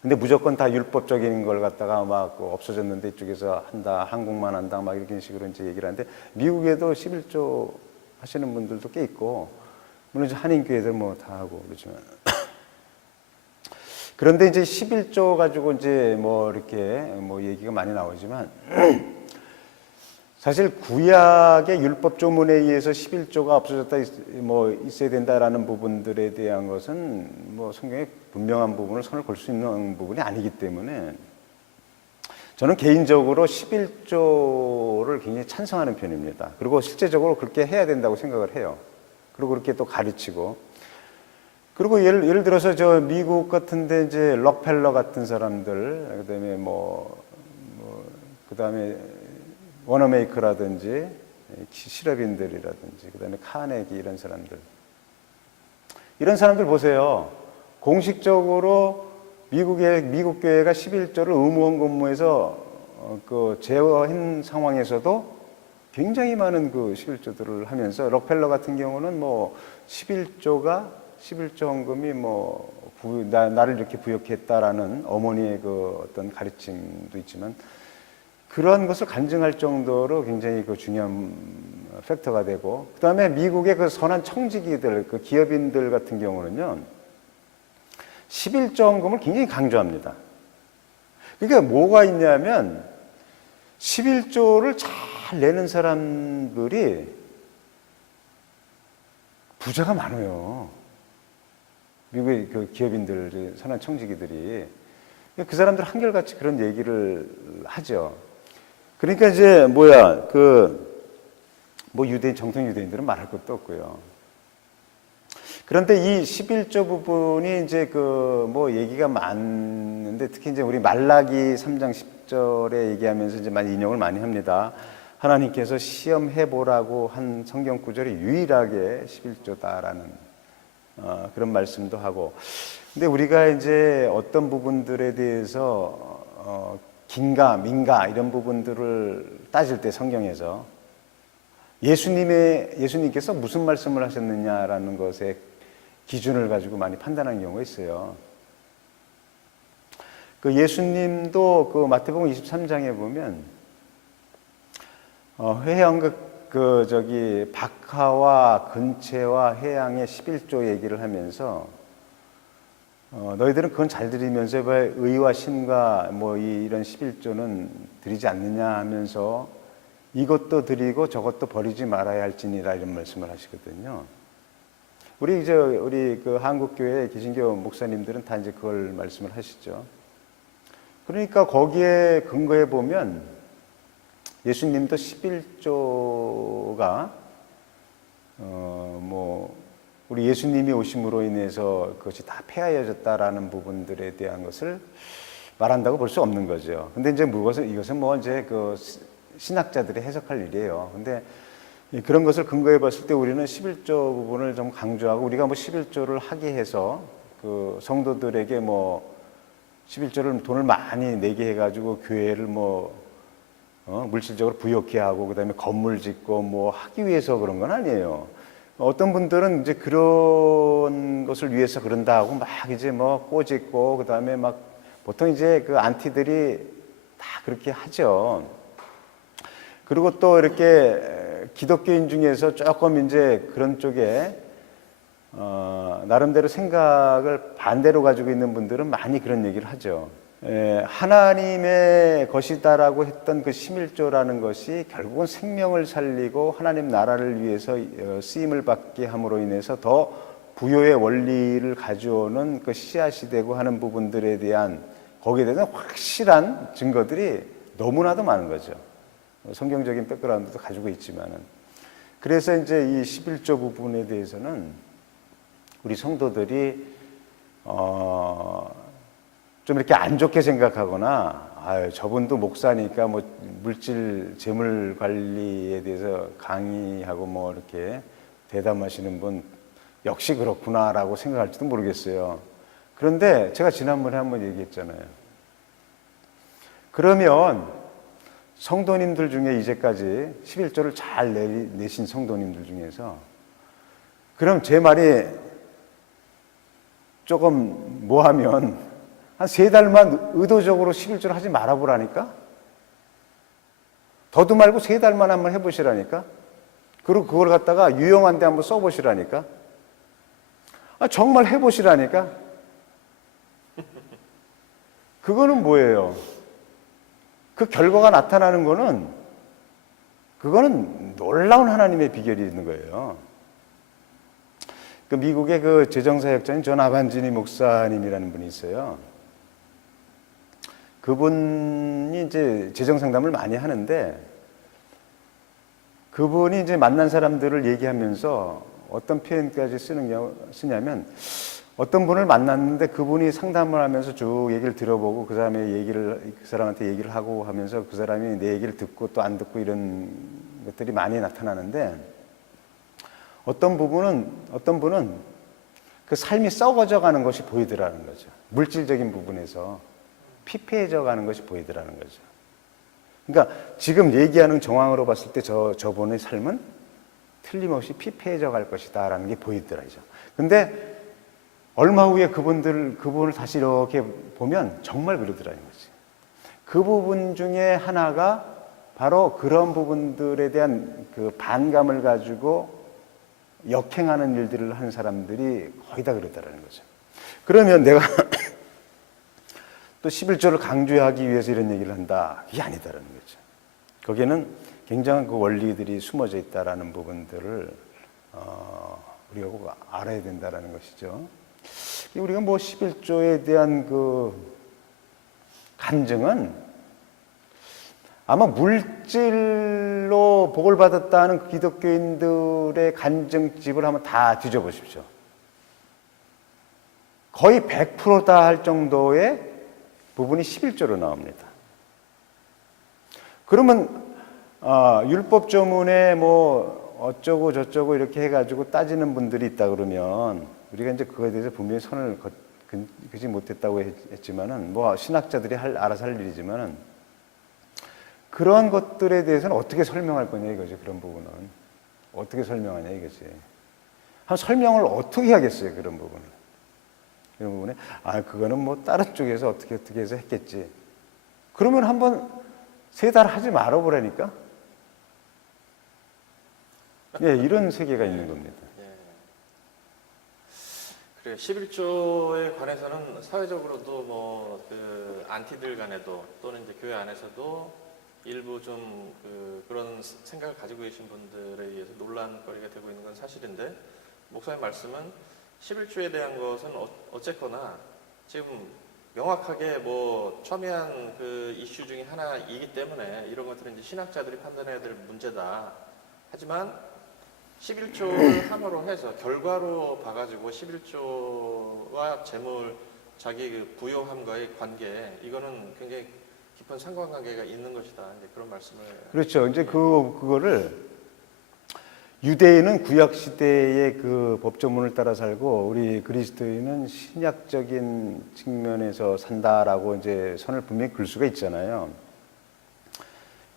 근데 무조건 다 율법적인 걸 갖다가 막 없어졌는데 이쪽에서 한다, 한국만 한다, 막 이런 식으로 이제 얘기를 하는데 미국에도 11조 하시는 분들도 꽤 있고, 물론 이제 한인교회들 뭐 다 하고 그렇지만. 그런데 이제 11조 가지고 이제 뭐 이렇게 뭐 얘기가 많이 나오지만 사실 구약의 율법 조문에 의해서 11조가 없어졌다, 뭐 있어야 된다라는 부분들에 대한 것은 뭐 성경에 분명한 부분을 선을 걸 수 있는 부분이 아니기 때문에 저는 개인적으로 11조를 굉장히 찬성하는 편입니다. 그리고 실제적으로 그렇게 해야 된다고 생각을 해요. 그리고 그렇게 또 가르치고. 그리고 예를 들어서 저 미국 같은데 이제 록펠러 같은 사람들, 그다음에 그다음에 워너메이커라든지 실업인들이라든지 그다음에 카네기 이런 사람들 보세요. 공식적으로 미국 교회가 11조를 의무원 근무에서 제어한 상황에서도 굉장히 많은 11조들을 하면서 록펠러 같은 경우는 뭐 11조 헌금이 나를 이렇게 부역했다라는 어머니의 어떤 가르침도 있지만 그런 것을 간증할 정도로 굉장히 중요한 팩터가 되고, 그 다음에 미국의 선한 청지기들, 기업인들 같은 경우는요, 11조 헌금을 굉장히 강조합니다. 그러니까 뭐가 있냐면, 11조를 잘 내는 사람들이 부자가 많아요. 미국의 그 기업인들, 선한 청지기들이 그 사람들 한결같이 그런 얘기를 하죠. 그러니까 이제 뭐 유대인, 정통 유대인들은 말할 것도 없고요. 그런데 이 11조 부분이 이제 뭐 얘기가 많은데 특히 이제 우리 말라기 3장 10절에 얘기하면서 이제 많이 인용을 많이 합니다. 하나님께서 시험해보라고 한 성경 구절이 유일하게 11조다라는 그런 말씀도 하고. 근데 우리가 이제 어떤 부분들에 대해서 긴가 민가 이런 부분들을 따질 때 성경에서 예수님께서 무슨 말씀을 하셨느냐라는 것에 기준을 가지고 많이 판단하는 경우가 있어요. 그 예수님도 그 마태복음 23장에 보면 회양극 박하와 근채와 회양의 11조 얘기를 하면서 너희들은 그건 잘 드리면서 왜 의와 신과 뭐 이런 11조는 드리지 않느냐 하면서 이것도 드리고 저것도 버리지 말아야 할지니라 이런 말씀을 하시거든요. 우리 그 한국교회 개신교 목사님들은 다 이제 그걸 말씀을 하시죠. 그러니까 거기에 근거해 보면 예수님도 11조가 우리 예수님이 오심으로 인해서 그것이 다 폐하여졌다라는 부분들에 대한 것을 말한다고 볼 수 없는 거죠. 근데 이제 이것은 뭐 이제 그 신학자들이 해석할 일이에요. 근데 그런 것을 근거해 봤을 때 우리는 11조 부분을 좀 강조하고 우리가 뭐 11조를 하게 해서 그 성도들에게 뭐 11조를 돈을 많이 내게 해가지고 교회를 물질적으로 부욕해 하고 그다음에 건물 짓고 뭐 하기 위해서 그런 건 아니에요. 어떤 분들은 이제 그런 것을 위해서 그런다 하고 막 이제 뭐 꼬집고 그다음에 막 보통 이제 그 안티들이 다 그렇게 하죠. 그리고 또 이렇게 기독교인 중에서 조금 이제 그런 쪽에 나름대로 생각을 반대로 가지고 있는 분들은 많이 그런 얘기를 하죠. 하나님의 것이다라고 했던 그 11조라는 것이 결국은 생명을 살리고 하나님 나라를 위해서 쓰임을 받게 함으로 인해서 더 부요의 원리를 가져오는 그 씨앗이 되고 하는 부분들에 대한 거기에 대한 확실한 증거들이 너무나도 많은 거죠. 성경적인 백그라운드도 가지고 있지만은. 그래서 이제 이 11조 부분에 대해서는 우리 성도들이 좀 이렇게 안 좋게 생각하거나 저분도 목사니까 뭐 물질 재물 관리에 대해서 강의하고 뭐 이렇게 대담하시는 분 역시 그렇구나라고 생각할지도 모르겠어요. 그런데 제가 지난번에 한번 얘기했잖아요. 그러면 성도님들 중에 이제까지 11조를 잘 내신 성도님들 중에서 그럼 제 말이 조금 뭐하면 한 3달만 의도적으로 11조를 하지 말아보라니까? 더도 말고 3달만 한번 해보시라니까? 그리고 그걸 갖다가 유용한 데 한번 써보시라니까? 정말 해보시라니까? 그거는 뭐예요? 그 결과가 나타나는 거는 그거는 놀라운 하나님의 비결이 있는 거예요. 그 미국의 그 재정사역자인 존 아반지니 목사님이라는 분이 있어요. 그분이 이제 재정 상담을 많이 하는데 그분이 이제 만난 사람들을 얘기하면서 어떤 표현까지 쓰냐면 어떤 분을 만났는데 그분이 상담을 하면서 쭉 얘기를 들어보고 그 사람한테 얘기를 하고 하면서 그 사람이 내 얘기를 듣고 또 안 듣고 이런 것들이 많이 나타나는데 어떤 분은 그 삶이 썩어져 가는 것이 보이더라는 거죠. 물질적인 부분에서 피폐해져 가는 것이 보이더라는 거죠. 그러니까 지금 얘기하는 정황으로 봤을 때 저분의 삶은 틀림없이 피폐해져 갈 것이다라는 게 보이더라죠. 근데 얼마 후에 그분을 다시 이렇게 보면 정말 그러더라는 거지. 그 부분 중에 하나가 바로 그런 부분들에 대한 그 반감을 가지고 역행하는 일들을 하는 사람들이 거의 다 그러더라는 거죠. 그러면 내가 또 11조를 강조하기 위해서 이런 얘기를 한다. 그게 아니다라는 거죠. 거기에는 굉장한 그 원리들이 숨어져 있다라는 부분들을 우리가 꼭 알아야 된다라는 것이죠. 우리가 뭐 11조에 대한 그 간증은 아마 물질로 복을 받았다는 그 기독교인들의 간증집을 한번 다 뒤져보십시오. 거의 100%다 할 정도의 부분이 11조로 나옵니다. 그러면 율법조문에 뭐 어쩌고 저쩌고 이렇게 해가지고 따지는 분들이 있다 그러면 우리가 이제 그거에 대해서 분명히 선을 그지 못했다고 했지만은 뭐 신학자들이 알아서 할 일이지만은 그러한 것들에 대해서는 어떻게 설명할 거냐 이거죠. 그런 부분은 어떻게 설명하냐 이거지. 한 설명을 어떻게 하겠어요 그런 부분을. 이런 부분에 그거는 뭐 다른 쪽에서 어떻게 해서 했겠지. 그러면 한번 세 달 하지 말아보라니까. 예, 이런 세계가 있는 겁니다. 그래 11조에 관해서는 사회적으로도 뭐 그 안티들 간에도 또는 이제 교회 안에서도 일부 좀 그런 생각을 가지고 계신 분들에 의해서 논란거리가 되고 있는 건 사실인데 목사님 말씀은 11조에 대한 것은 어쨌거나 지금 명확하게 뭐 첨예한 그 이슈 중에 하나이기 때문에 이런 것들은 이제 신학자들이 판단해야 될 문제다. 하지만 11조를 함으로 해서 결과로 봐가지고 11조와 재물 자기 그 부요함과의 관계 이거는 굉장히 깊은 상관관계가 있는 것이다. 이제 그런 말씀을 그렇죠. 이제 그거를 유대인은 구약 시대의 그 법조문을 따라 살고 우리 그리스도인은 신약적인 측면에서 산다라고 이제 선을 분명히 그을 수가 있잖아요.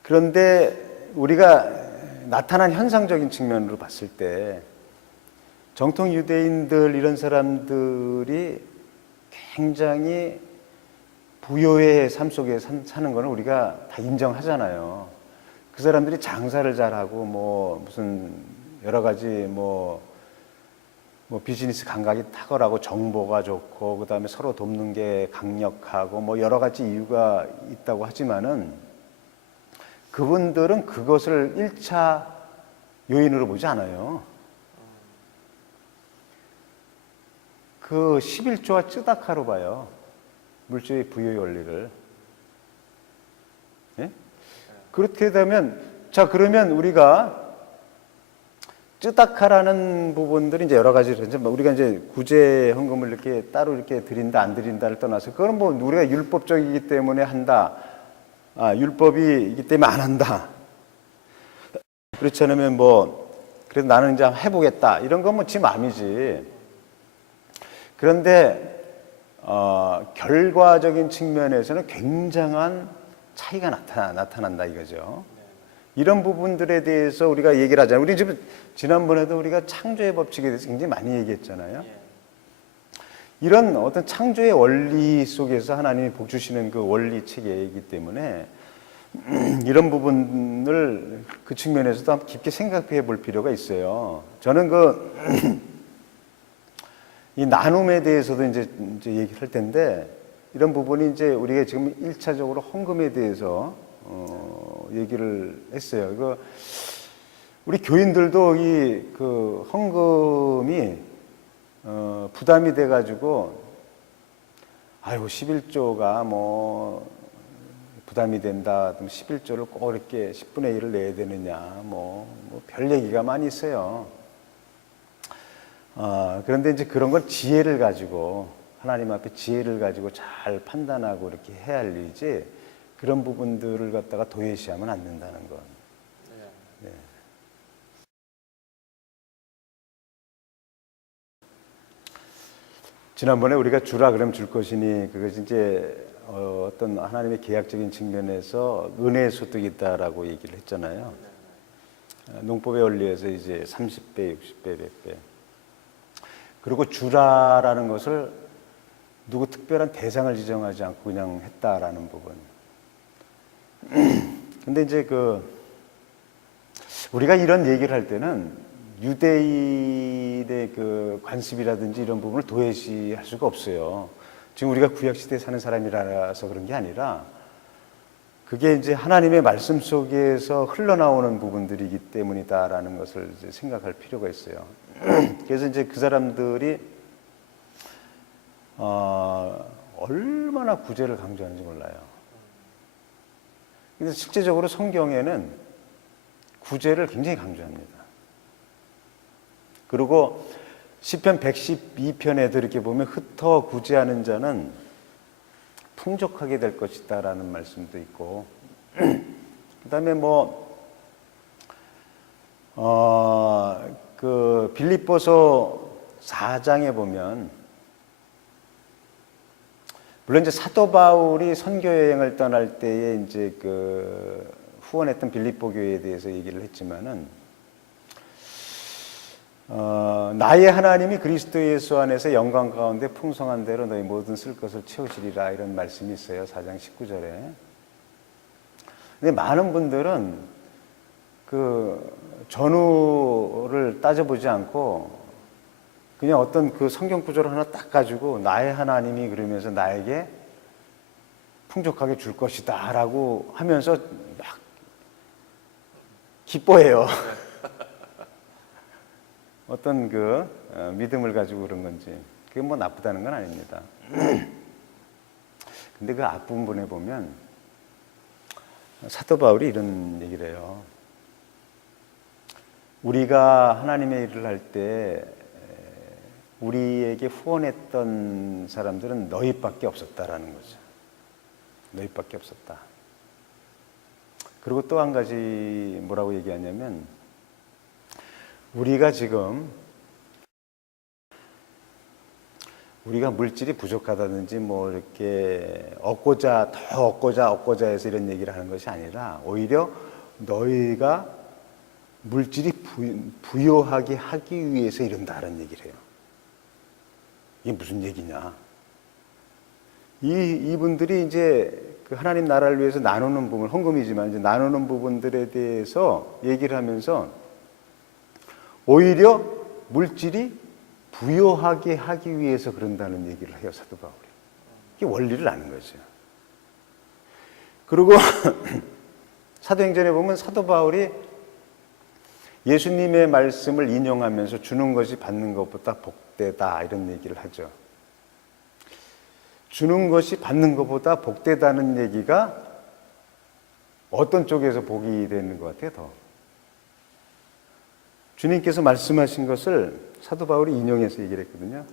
그런데 우리가 나타난 현상적인 측면으로 봤을 때 정통 유대인들 이런 사람들이 굉장히 부요의 삶 속에 사는 거는 우리가 다 인정하잖아요. 그 사람들이 장사를 잘하고 뭐 무슨 여러 가지 뭐 비즈니스 감각이 탁월하고 정보가 좋고 그다음에 서로 돕는 게 강력하고 뭐 여러 가지 이유가 있다고 하지만은 그분들은 그것을 1차 요인으로 보지 않아요. 그 11조와 쯔다카로 봐요. 물질의 부유의 원리를. 예? 그렇게 되면, 자, 그러면 우리가 쯔다카라는 부분들이 이제 여러 가지, 우리가 이제 구제 헌금을 이렇게 따로 이렇게 드린다, 안 드린다를 떠나서, 그건 뭐 우리가 율법적이기 때문에 한다. 율법이기 때문에 안 한다. 그렇지 않으면 뭐, 그래도 나는 이제 해보겠다. 이런 건 뭐 지 마음이지. 그런데, 결과적인 측면에서는 굉장한 차이가 나타난다 이거죠. 이런 부분들에 대해서 우리가 얘기를 하잖아요. 우리 지난번에도 우리가 창조의 법칙에 대해서 굉장히 많이 얘기했잖아요. 이런 어떤 창조의 원리 속에서 하나님이 복 주시는 그 원리 체계이기 때문에 이런 부분을 그 측면에서도 한번 깊게 생각해 볼 필요가 있어요. 저는 이 나눔에 대해서도 이제 얘기를 할 텐데 이런 부분이 이제 우리가 지금 1차적으로 헌금에 대해서 얘기를 했어요. 이거 우리 교인들도 이 그 헌금이 부담이 돼가지고 아이고 11조가 뭐 부담이 된다. 11조를 꼭 이렇게 10분의 1을 내야 되느냐. 뭐 별 얘기가 많이 있어요. 그런데 이제 그런 건 지혜를 가지고 하나님 앞에 지혜를 가지고 잘 판단하고 이렇게 해야 할 일이지 그런 부분들을 갖다가 도외시하면 안 된다는 건. 네. 지난번에 우리가 주라 그러면 줄 것이니 그것이 이제 어떤 하나님의 계약적인 측면에서 은혜의 소득이 있다라고 얘기를 했잖아요. 농법의 원리에서 이제 30배, 60배, 100배. 그리고 주라라는 것을 누구 특별한 대상을 지정하지 않고 그냥 했다라는 부분. 근데 이제 우리가 이런 얘기를 할 때는 유대인의 그 관습이라든지 이런 부분을 도외시할 수가 없어요. 지금 우리가 구약시대에 사는 사람이라서 그런 게 아니라 그게 이제 하나님의 말씀 속에서 흘러나오는 부분들이기 때문이다라는 것을 이제 생각할 필요가 있어요. 그래서 이제 그 사람들이 얼마나 구제를 강조하는지 몰라요. 근데 실제적으로 성경에는 구제를 굉장히 강조합니다. 그리고 시편 112편에도 이렇게 보면 흩어 구제하는 자는 풍족하게 될 것이다라는 말씀도 있고, 그다음에 그 빌립보서 4장에 보면, 물론 이제 사도 바울이 선교 여행을 떠날 때에 이제 그 후원했던 빌립보 교회에 대해서 얘기를 했지만은, 나의 하나님이 그리스도 예수 안에서 영광 가운데 풍성한 대로 너희 모든 쓸 것을 채우시리라, 이런 말씀이 있어요. 4장 19절에. 근데 많은 분들은 그 전후를 따져보지 않고 그냥 어떤 그 성경 구절을 하나 딱 가지고 나의 하나님이 그러면서 나에게 풍족하게 줄 것이다 라고 하면서 막 기뻐해요. 어떤 그 믿음을 가지고 그런 건지. 그게 뭐 나쁘다는 건 아닙니다. 근데 그 앞부분에 보면 사도 바울이 이런 얘기를 해요. 우리가 하나님의 일을 할 때 우리에게 후원했던 사람들은 너희밖에 없었다라는 거죠. 너희밖에 없었다. 그리고 또 한 가지 뭐라고 얘기하냐면, 우리가 지금 우리가 물질이 부족하다든지 뭐 이렇게 얻고자 해서 이런 얘기를 하는 것이 아니라, 오히려 너희가 물질이 부요하게 하기 위해서 이런다는 얘기를 해요. 이게 무슨 얘기냐? 이분들이 이제 그 하나님 나라를 위해서 나누는 부분, 헌금이지만 이제 나누는 부분들에 대해서 얘기를 하면서 오히려 물질이 부요하게 하기 위해서 그런다는 얘기를 해요, 사도 바울이. 이게 원리를 아는 거죠. 그리고 사도행전에 보면 사도 바울이 예수님의 말씀을 인용하면서 주는 것이 받는 것보다 복되다, 이런 얘기를 하죠. 주는 것이 받는 것보다 복되다는 얘기가 어떤 쪽에서 복이 되는 것 같아요, 더? 주님께서 말씀하신 것을 사도 바울이 인용해서 얘기를 했거든요.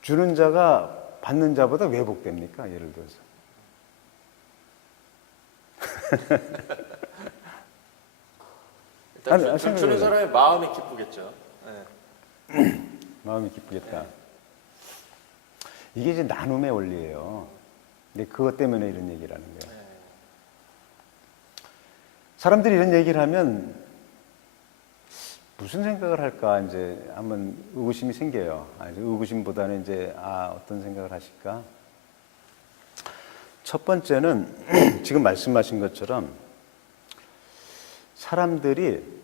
주는 자가 받는 자보다 왜 복됩니까? 예를 들어서. 일단 주는 사람의 마음이 기쁘겠죠. 네. 마음이 기쁘겠다. 이게 이제 나눔의 원리예요. 근데 그것 때문에 이런 얘기를 하는 거예요. 사람들이 이런 얘기를 하면 무슨 생각을 할까 이제 한번 의구심이 생겨요. 의구심보다는 이제 어떤 생각을 하실까? 첫 번째는 지금 말씀하신 것처럼 사람들이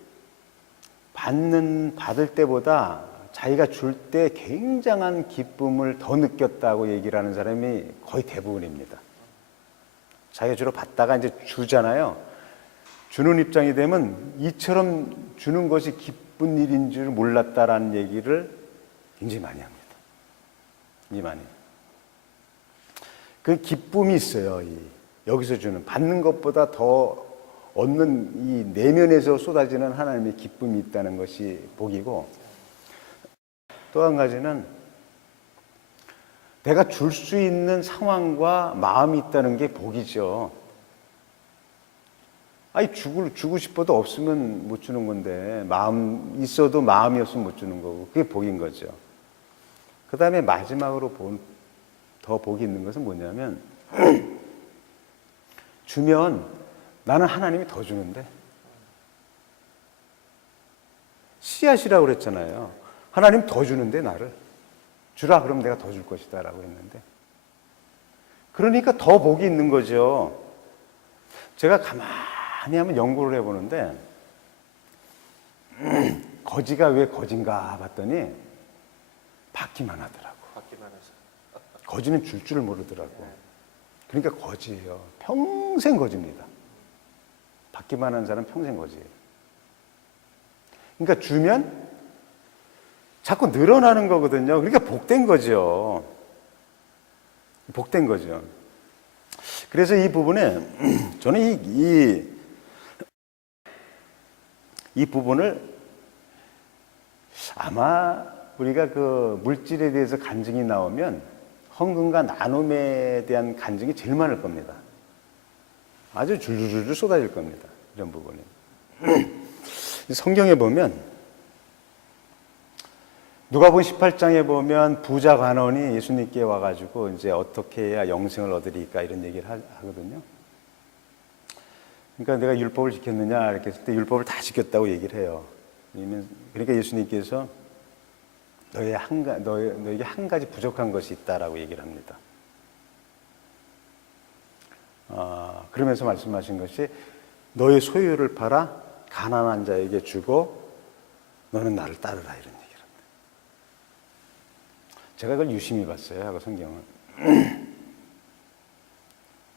받을 때보다 자기가 줄 때 굉장한 기쁨을 더 느꼈다고 얘기를 하는 사람이 거의 대부분입니다. 자기가 주로 받다가 이제 주잖아요. 주는 입장이 되면 이처럼 주는 것이 기쁜 일인 줄 몰랐다라는 얘기를 굉장히 많이 합니다. 굉장히 많이. 그 기쁨이 있어요. 여기서 주는, 받는 것보다 더 얻는 이 내면에서 쏟아지는 하나님의 기쁨이 있다는 것이 복이고, 또 한 가지는 내가 줄 수 있는 상황과 마음이 있다는 게 복이죠. 주고 싶어도 없으면 못 주는 건데, 마음 있어도 마음이 없으면 못 주는 거고, 그게 복인 거죠. 그 다음에 마지막으로 더 복이 있는 것은 뭐냐면, 주면 나는 하나님이 더 주는데, 씨앗이라고 그랬잖아요. 하나님 더 주는데 나를 주라 그러면 내가 더 줄 것이다 라고 했는데, 그러니까 더 복이 있는 거죠. 제가 가만히 한번 연구를 해보는데, 거지가 왜 거진가 봤더니 받기만 하더라고. 받기만 해서. 거지는 줄 줄 모르더라고. 그러니까 거지예요. 평생 거지입니다. 받기만 하는 사람은 평생 거지예요. 그러니까 주면 자꾸 늘어나는 거거든요. 그러니까 복된 거죠. 복된 거죠. 그래서 이 부분에 저는 이 부분을 아마 우리가 그 물질에 대해서 간증이 나오면 헌금과 나눔에 대한 간증이 제일 많을 겁니다. 아주 줄줄줄 쏟아질 겁니다. 이런 부분이. 성경에 보면 누가복음 18장에 보면 부자 관원이 예수님께 와가지고 이제 어떻게 해야 영생을 얻으리까 이런 얘기를 하거든요. 그러니까 내가 율법을 지켰느냐 이렇게 했을 때 율법을 다 지켰다고 얘기를 해요. 그러니까 예수님께서 너에게 한 가지 부족한 것이 있다라고 얘기를 합니다. 그러면서 말씀하신 것이 너의 소유를 팔아 가난한 자에게 주고 너는 나를 따르라 이런 얘기를 합니다. 제가 그걸 유심히 봤어요. 하고 성경을.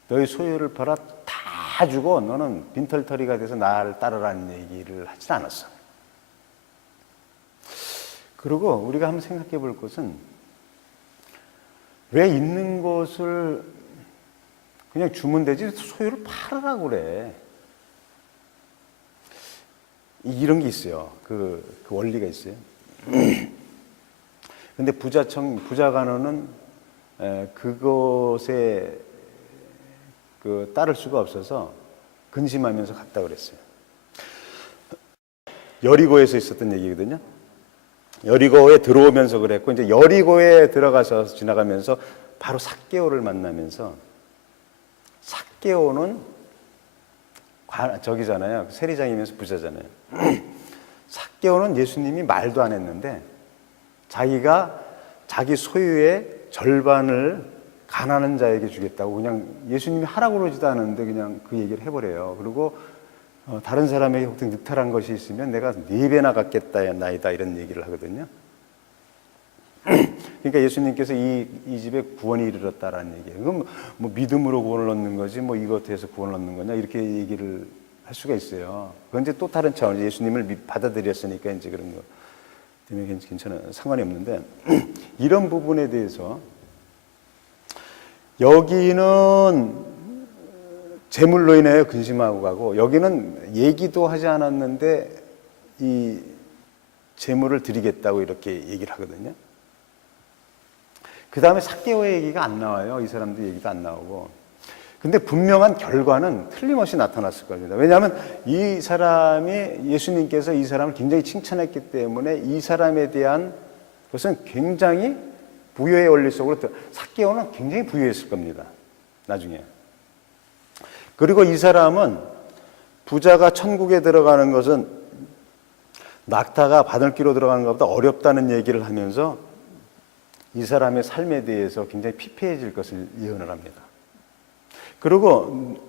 너의 소유를 팔아 다 주고 너는 빈털터리가 돼서 나를 따르라는 얘기를 하진 않았어. 그리고 우리가 한번 생각해 볼 것은 왜 있는 것을 그냥 주면 되지 소유를 팔으라고 그래. 이런 게 있어요. 그 원리가 있어요. 근데 부자 간원은 그것에 따를 수가 없어서 근심하면서 갔다 그랬어요. 여리고에서 있었던 얘기거든요. 여리고에 들어오면서 그랬고 이제 여리고에 들어가서 지나가면서 바로 삭개오를 만나면서 삭개오는 저기잖아요. 세리장이면서 부자잖아요. 삭개오는 예수님이 말도 안 했는데 자기가 자기 소유의 절반을 가난한 자에게 주겠다고 그냥 예수님이 하라고 그러지도 않았는데 그냥 그 얘기를 해버려요. 그리고 다른 사람에게 혹시 늑탈한 것이 있으면 내가 4배나 갚겠다 나이다 이런 얘기를 하거든요. 그러니까 예수님께서 이 집에 구원이 이르렀다라는 얘기예요. 그럼 뭐 믿음으로 구원을 얻는 거지 뭐 이것에 해서 구원을 얻는 거냐 이렇게 얘기를 할 수가 있어요. 그건 이제 또 다른 차원, 예수님을 받아들였으니까 이제 그런 거 때문에 괜찮아요. 상관이 없는데 이런 부분에 대해서 여기는 재물로 인하여 근심하고 가고 여기는 얘기도 하지 않았는데 이 재물을 드리겠다고 이렇게 얘기를 하거든요. 그 다음에 삭개오의 얘기가 안 나와요. 이 사람들 얘기도 안 나오고. 근데 분명한 결과는 틀림없이 나타났을 겁니다. 왜냐하면 이 사람이 예수님께서 이 사람을 굉장히 칭찬했기 때문에 이 사람에 대한 것은 굉장히 부여의 원리 속으로 삭개오는 굉장히 부여했을 겁니다. 나중에. 그리고 이 사람은 부자가 천국에 들어가는 것은 낙타가 바늘기로 들어가는 것보다 어렵다는 얘기를 하면서 이 사람의 삶에 대해서 굉장히 피폐해질 것을 예언을 합니다. 그리고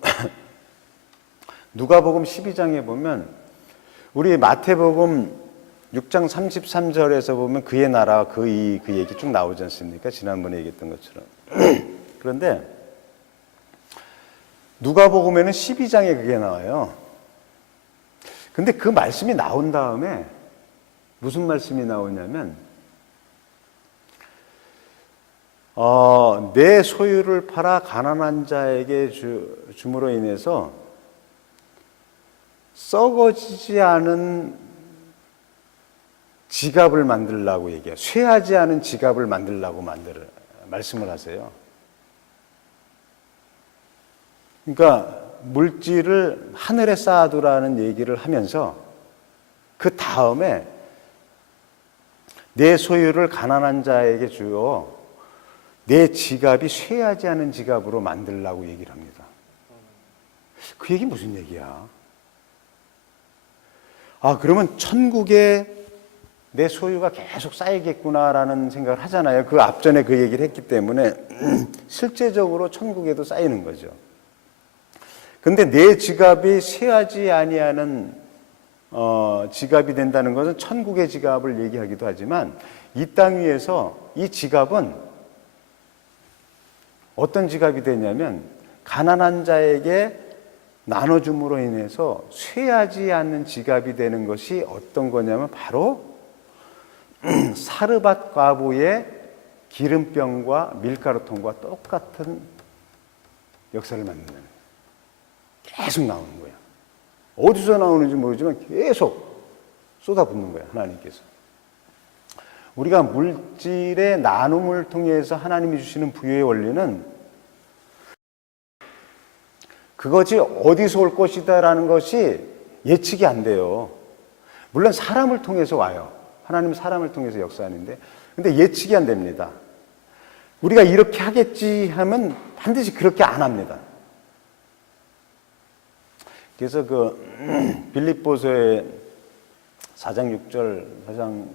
누가복음 12장에 보면 우리 마태복음 6장 33절에서 보면 그의 나라와 그 얘기 쭉 나오지 않습니까? 지난번에 얘기했던 것처럼. 그런데 누가복음에는 12장에 그게 나와요. 근데 그 말씀이 나온 다음에 무슨 말씀이 나오냐면 내 소유를 팔아 가난한 자에게 줌으로 인해서 썩어지지 않은 지갑을 만들라고 얘기해요. 쇠하지 않은 지갑을 만들라고 말씀을 하세요. 그러니까 물질을 하늘에 쌓아두라는 얘기를 하면서 그 다음에 내 소유를 가난한 자에게 주어 내 지갑이 쇠하지 않은 지갑으로 만들라고 얘기를 합니다. 그 얘기 무슨 얘기야? 그러면 천국에 내 소유가 계속 쌓이겠구나라는 생각을 하잖아요. 그 앞전에 그 얘기를 했기 때문에 실제적으로 천국에도 쌓이는 거죠. 근데 내 지갑이 쇠하지 아니하는 지갑이 된다는 것은 천국의 지갑을 얘기하기도 하지만 이 땅 위에서 이 지갑은 어떤 지갑이 되냐면 가난한 자에게 나눠줌으로 인해서 쇠하지 않는 지갑이 되는 것이 어떤 거냐면 바로 사르밧 과부의 기름병과 밀가루통과 똑같은 역사를 만든다는 거예요. 계속 나오는 거예요. 어디서 나오는지 모르지만 계속 쏟아붓는 거예요, 하나님께서. 우리가 물질의 나눔을 통해서 하나님이 주시는 부유의 원리는 그것이 어디서 올 것이다라는 것이 예측이 안 돼요. 물론 사람을 통해서 와요. 하나님은 사람을 통해서 역사하는데, 근데 예측이 안 됩니다. 우리가 이렇게 하겠지 하면 반드시 그렇게 안 합니다. 그래서 빌립보서의 4장 6절, 4장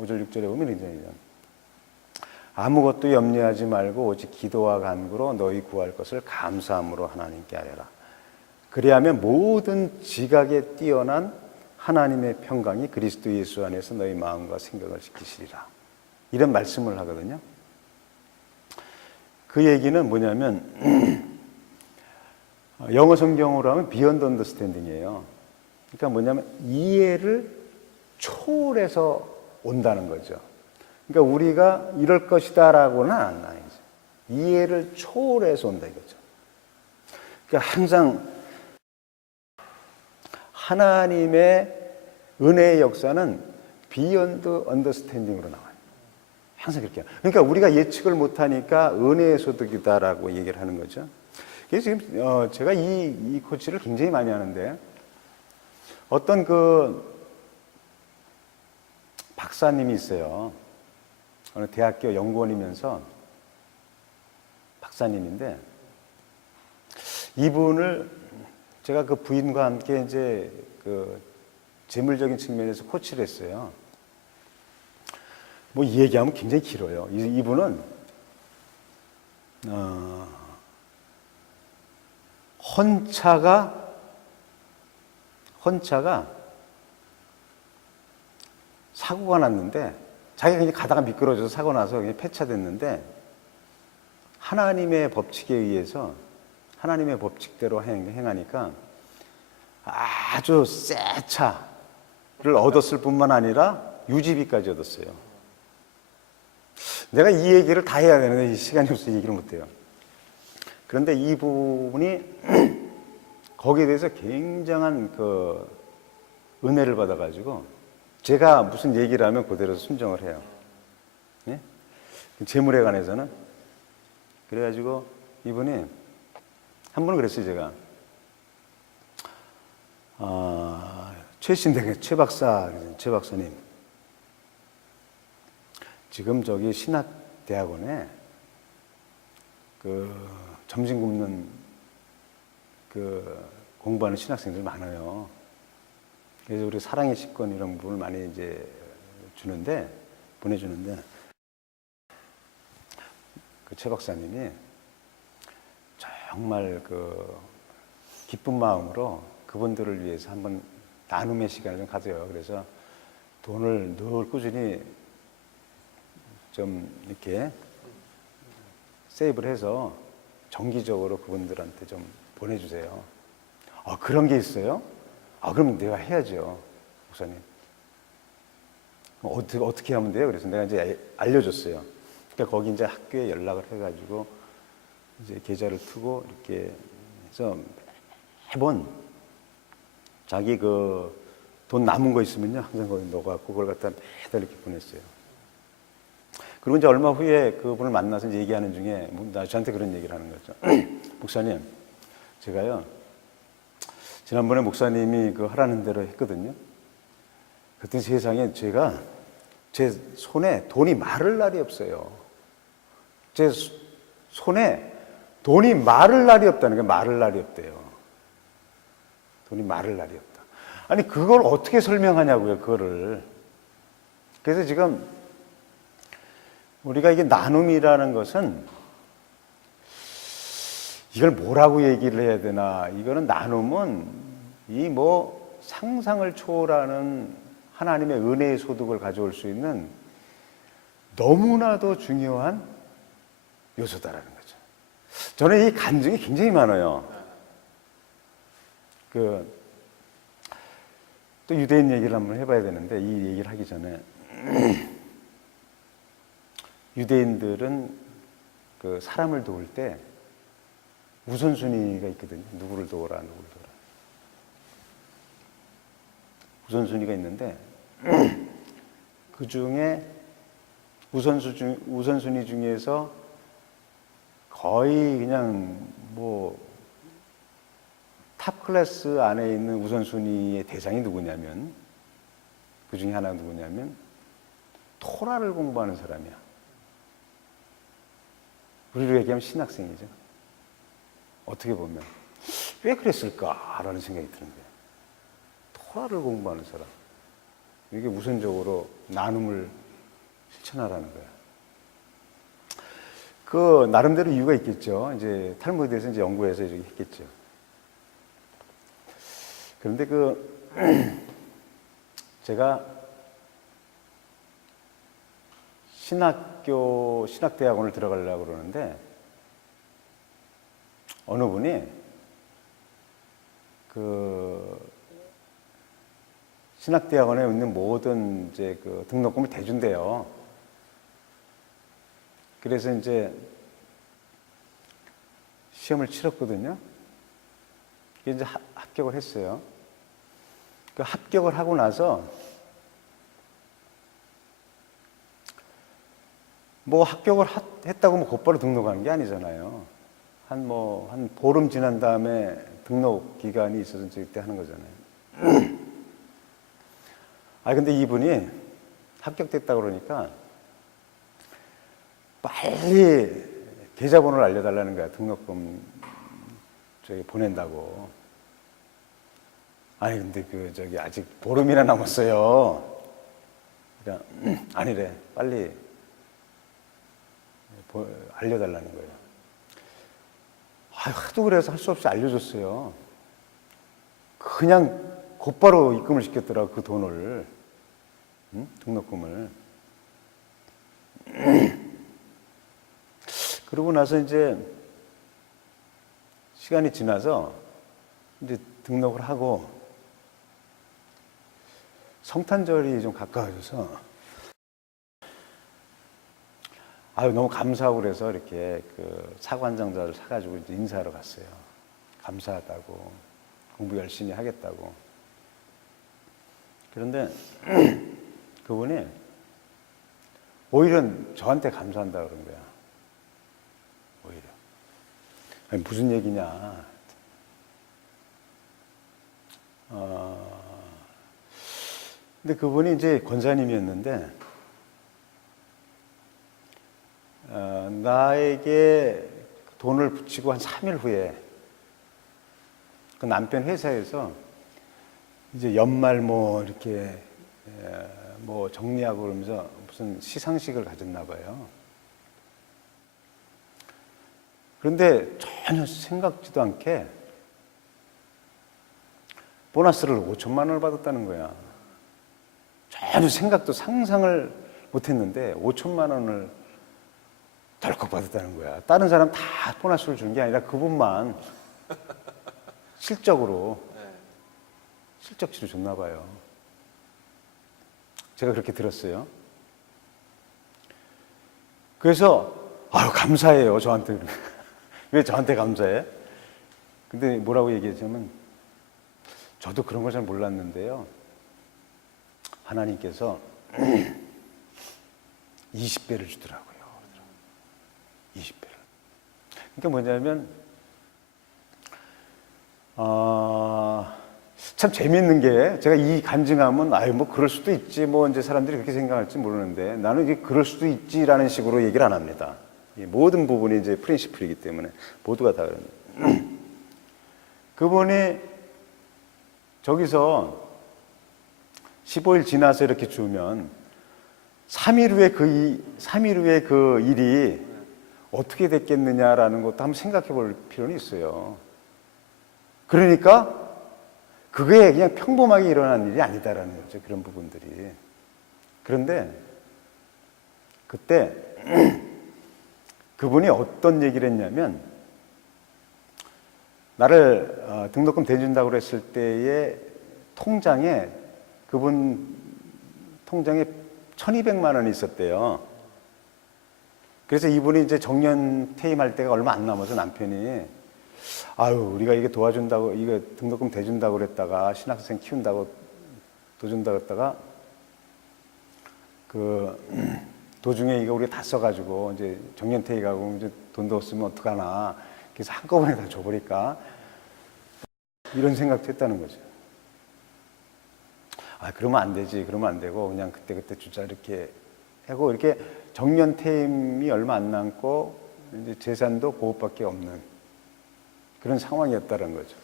5절 6절에 보면 이제 아무것도 염려하지 말고 오직 기도와 간구로 너희 구할 것을 감사함으로 하나님께 하여라. 그리하면 모든 지각에 뛰어난 하나님의 평강이 그리스도 예수 안에서 너희 마음과 생각을 지키시리라. 이런 말씀을 하거든요. 그 얘기는 뭐냐면 영어 성경으로 하면 beyond understanding이에요. 그러니까 뭐냐면 이해를 초월해서 온다는 거죠. 그러니까 우리가 이럴 것이다라고는 안 나요. 이해를 초월해서 온다 이거죠. 그러니까 항상 하나님의 은혜의 역사는 beyond understanding으로 나와요. 항상 그렇게 해요. 그러니까 우리가 예측을 못하니까 은혜의 소득이다라고 얘기를 하는 거죠. 그래서 지금 제가 이 코치를 굉장히 많이 하는데 어떤 박사님이 있어요. 어느 대학교 연구원이면서 박사님인데 이분을 제가 그 부인과 함께 이제 재물적인 측면에서 코치를 했어요. 뭐 이 얘기하면 굉장히 길어요. 이분은 헌차가 사고가 났는데 자기가 그냥 가다가 미끄러져서 사고 나서 그냥 폐차됐는데 하나님의 법칙에 의해서 하나님의 법칙대로 행하니까 아주 새 차를 얻었을 뿐만 아니라 유지비까지 얻었어요. 내가 이 얘기를 다 해야 되는데 시간이 없어서 얘기를 못해요. 그런데 이 부분이 거기에 대해서 굉장한 은혜를 받아가지고 제가 무슨 얘기를 하면 그대로 순종을 해요. 네? 재물에 관해서는. 그래가지고 이분이 한 번은 그랬어요, 제가. 최 박사님. 지금 저기 신학대학원에 점심 굶는 공부하는 신학생들 많아요. 그래서 우리 사랑의 식권 이런 부분을 많이 이제 보내주는데, 최 박사님이 정말 기쁜 마음으로 그분들을 위해서 한번 나눔의 시간을 좀 가져요. 그래서 돈을 늘 꾸준히 좀 이렇게 세이브를 해서 정기적으로 그분들한테 좀 보내주세요. 그런 게 있어요? 그럼 내가 해야죠, 목사님. 어떻게 하면 돼요? 그래서 내가 이제 알려줬어요. 그러니까 거기 이제 학교에 연락을 해가지고 이제 계좌를 트고 이렇게 해서 매번 자기 돈 남은 거 있으면요 항상 거기 넣어갖고 그걸 갖다 매달 이렇게 보냈어요. 그리고 이제 얼마 후에 그분을 만나서 이제 얘기하는 중에 저한테 그런 얘기를 하는 거죠. 목사님, 제가요 지난번에 목사님이 하라는 대로 했거든요. 그때 세상에 제가 제 손에 돈이 마를 날이 없어요. 제 손에 돈이 마를 날이 없다는 거예요. 마를 날이 없대요. 돈이 마를 날이 없다. 아니 그걸 어떻게 설명하냐고요, 그거를. 그래서 지금 우리가 이게 나눔이라는 것은 이걸 뭐라고 얘기를 해야 되나? 이거는 나눔은 상상을 초월하는 하나님의 은혜의 소득을 가져올 수 있는 너무나도 중요한 요소다라는 거죠. 저는 이 간증이 굉장히 많아요. 또 유대인 얘기를 한번 해봐야 되는데 이 얘기를 하기 전에 유대인들은 그 사람을 도울 때 우선순위가 있거든요. 누구를 도우라, 누구를 도우라. 우선순위가 있는데 그 중에 우선순위 중에서 거의 그냥 뭐 탑 클래스 안에 있는 우선순위의 대상이 누구냐면, 그 중에 하나가 누구냐면 토라를 공부하는 사람이야. 우리로 얘기하면 신학생이죠. 어떻게 보면 왜 그랬을까라는 생각이 드는 거예요. 토라를 공부하는 사람, 이게 우선적으로 나눔을 실천하라는 거야. 그 나름대로 이유가 있겠죠. 이제 탈무드에서 이제 연구해서 이렇게 했겠죠. 그런데 제가 신학대학원을 들어가려고 그러는데 어느 분이 그 신학대학원에 있는 모든 이제 그 등록금을 대준대요. 그래서 이제 시험을 치렀거든요. 이제 합격을 했어요. 그 합격을 하고 나서 뭐 합격을 했다고 뭐 곧바로 등록하는 게 아니잖아요. 한 보름 지난 다음에 등록 기간이 있어서 그때 하는 거잖아요. 근데 이분이 합격됐다고 그러니까 빨리 계좌번호를 알려달라는 거야. 등록금 보낸다고. 근데 아직 보름이나 남았어요. 그러니까 아니래. 빨리 알려달라는 거예요. 하도 그래서 할 수 없이 알려줬어요. 그냥 곧바로 입금을 시켰더라고, 그 돈을. 등록금을. 그러고 나서 이제 시간이 지나서 이제 등록을 하고 성탄절이 좀 가까워져서 너무 감사하고 그래서 이렇게 그 사과 한 장자를 사가지고 이제 인사하러 갔어요. 감사하다고, 공부 열심히 하겠다고. 그런데 그분이 오히려 저한테 감사한다 그런 거야. 오히려. 무슨 얘기냐. 근데 그분이 이제 권사님이었는데, 나에게 돈을 붙이고 한 3일 후에 그 남편 회사에서 이제 연말 뭐 이렇게 뭐 정리하고 그러면서 무슨 시상식을 가졌나 봐요. 그런데 전혀 생각지도 않게 보너스를 5천만 원을 받았다는 거야. 전혀 생각도 상상을 못했는데 5천만 원을 덜컥 받았다는 거야. 다른 사람 다 보너스를 준 게 아니라 그분만 실적으로 실적치를 줬나 봐요. 제가 그렇게 들었어요. 그래서 감사해요, 저한테. 왜 저한테 감사해? 근데 뭐라고 얘기했냐면, 저도 그런 걸 잘 몰랐는데요, 하나님께서 20배를 주더라고요. 20배를. 그러니까 뭐냐면 참 재미있는 게, 제가 이 간증하면 뭐 그럴 수도 있지, 뭐 이제 사람들이 그렇게 생각할지 모르는데, 나는 이게 그럴 수도 있지라는 식으로 얘기를 안 합니다. 이 모든 부분이 이제 프린시플이기 때문에 모두가 다 그럽니다. 그분이 저기서 15일 지나서 이렇게 주면 3일 후에 그 일이 어떻게 됐겠느냐라는 것도 한번 생각해 볼 필요는 있어요. 그러니까 그게 그냥 평범하게 일어난 일이 아니다라는 거죠. 그런 부분들이. 그런데 그때 그분이 어떤 얘기를 했냐면, 나를 등록금 대준다고 그랬을 때의 통장에, 그분 통장에 1,200만 원이 있었대요. 그래서 이분이 이제 정년 퇴임할 때가 얼마 안 남아서 남편이 아유, 우리가 이게 도와준다고, 이거 등록금 대준다고 그랬다가 신학생 키운다고 도준다고 했다가 그 도중에 이거 우리 다 써가지고 이제 정년 퇴임하고 이제 돈도 없으면 어떡하나. 그래서 한꺼번에 다 줘버릴까. 이런 생각도 했다는 거죠. 아, 그러면 안 되지. 그러면 안 되고 그냥 그때그때 주자 이렇게 하고 이렇게 정년 퇴임이 얼마 안 남고 이제 재산도 그것밖에 없는 그런 상황이었다는 거죠.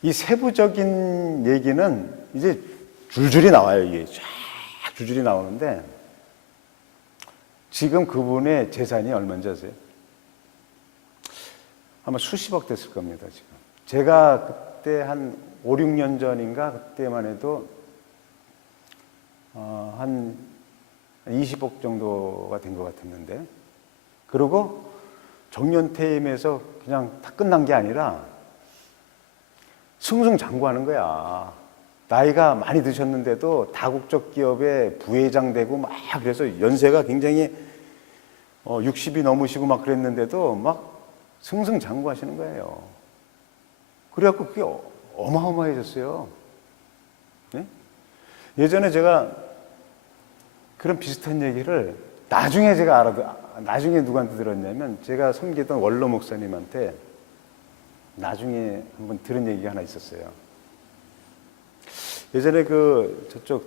이 세부적인 얘기는 이제 줄줄이 나와요. 이게 쫙 줄줄이 나오는데 지금 그분의 재산이 얼마인지 아세요? 아마 수십억 됐을 겁니다. 지금 제가 그때 한 5, 6년 전인가 그때만 해도 한 20억 정도가 된 것 같았는데, 그리고 정년퇴임에서 그냥 다 끝난 게 아니라 승승장구하는 거야. 나이가 많이 드셨는데도 다국적 기업의 부회장 되고 막 그래서 연세가 굉장히 60이 넘으시고 막 그랬는데도 막 승승장구하시는 거예요. 그래갖고 그게 어마어마해졌어요. 네? 예전에 제가 그런 비슷한 얘기를 나중에 나중에 누구한테 들었냐면 제가 섬기던 원로 목사님한테 나중에 한번 들은 얘기가 하나 있었어요. 예전에 그 저쪽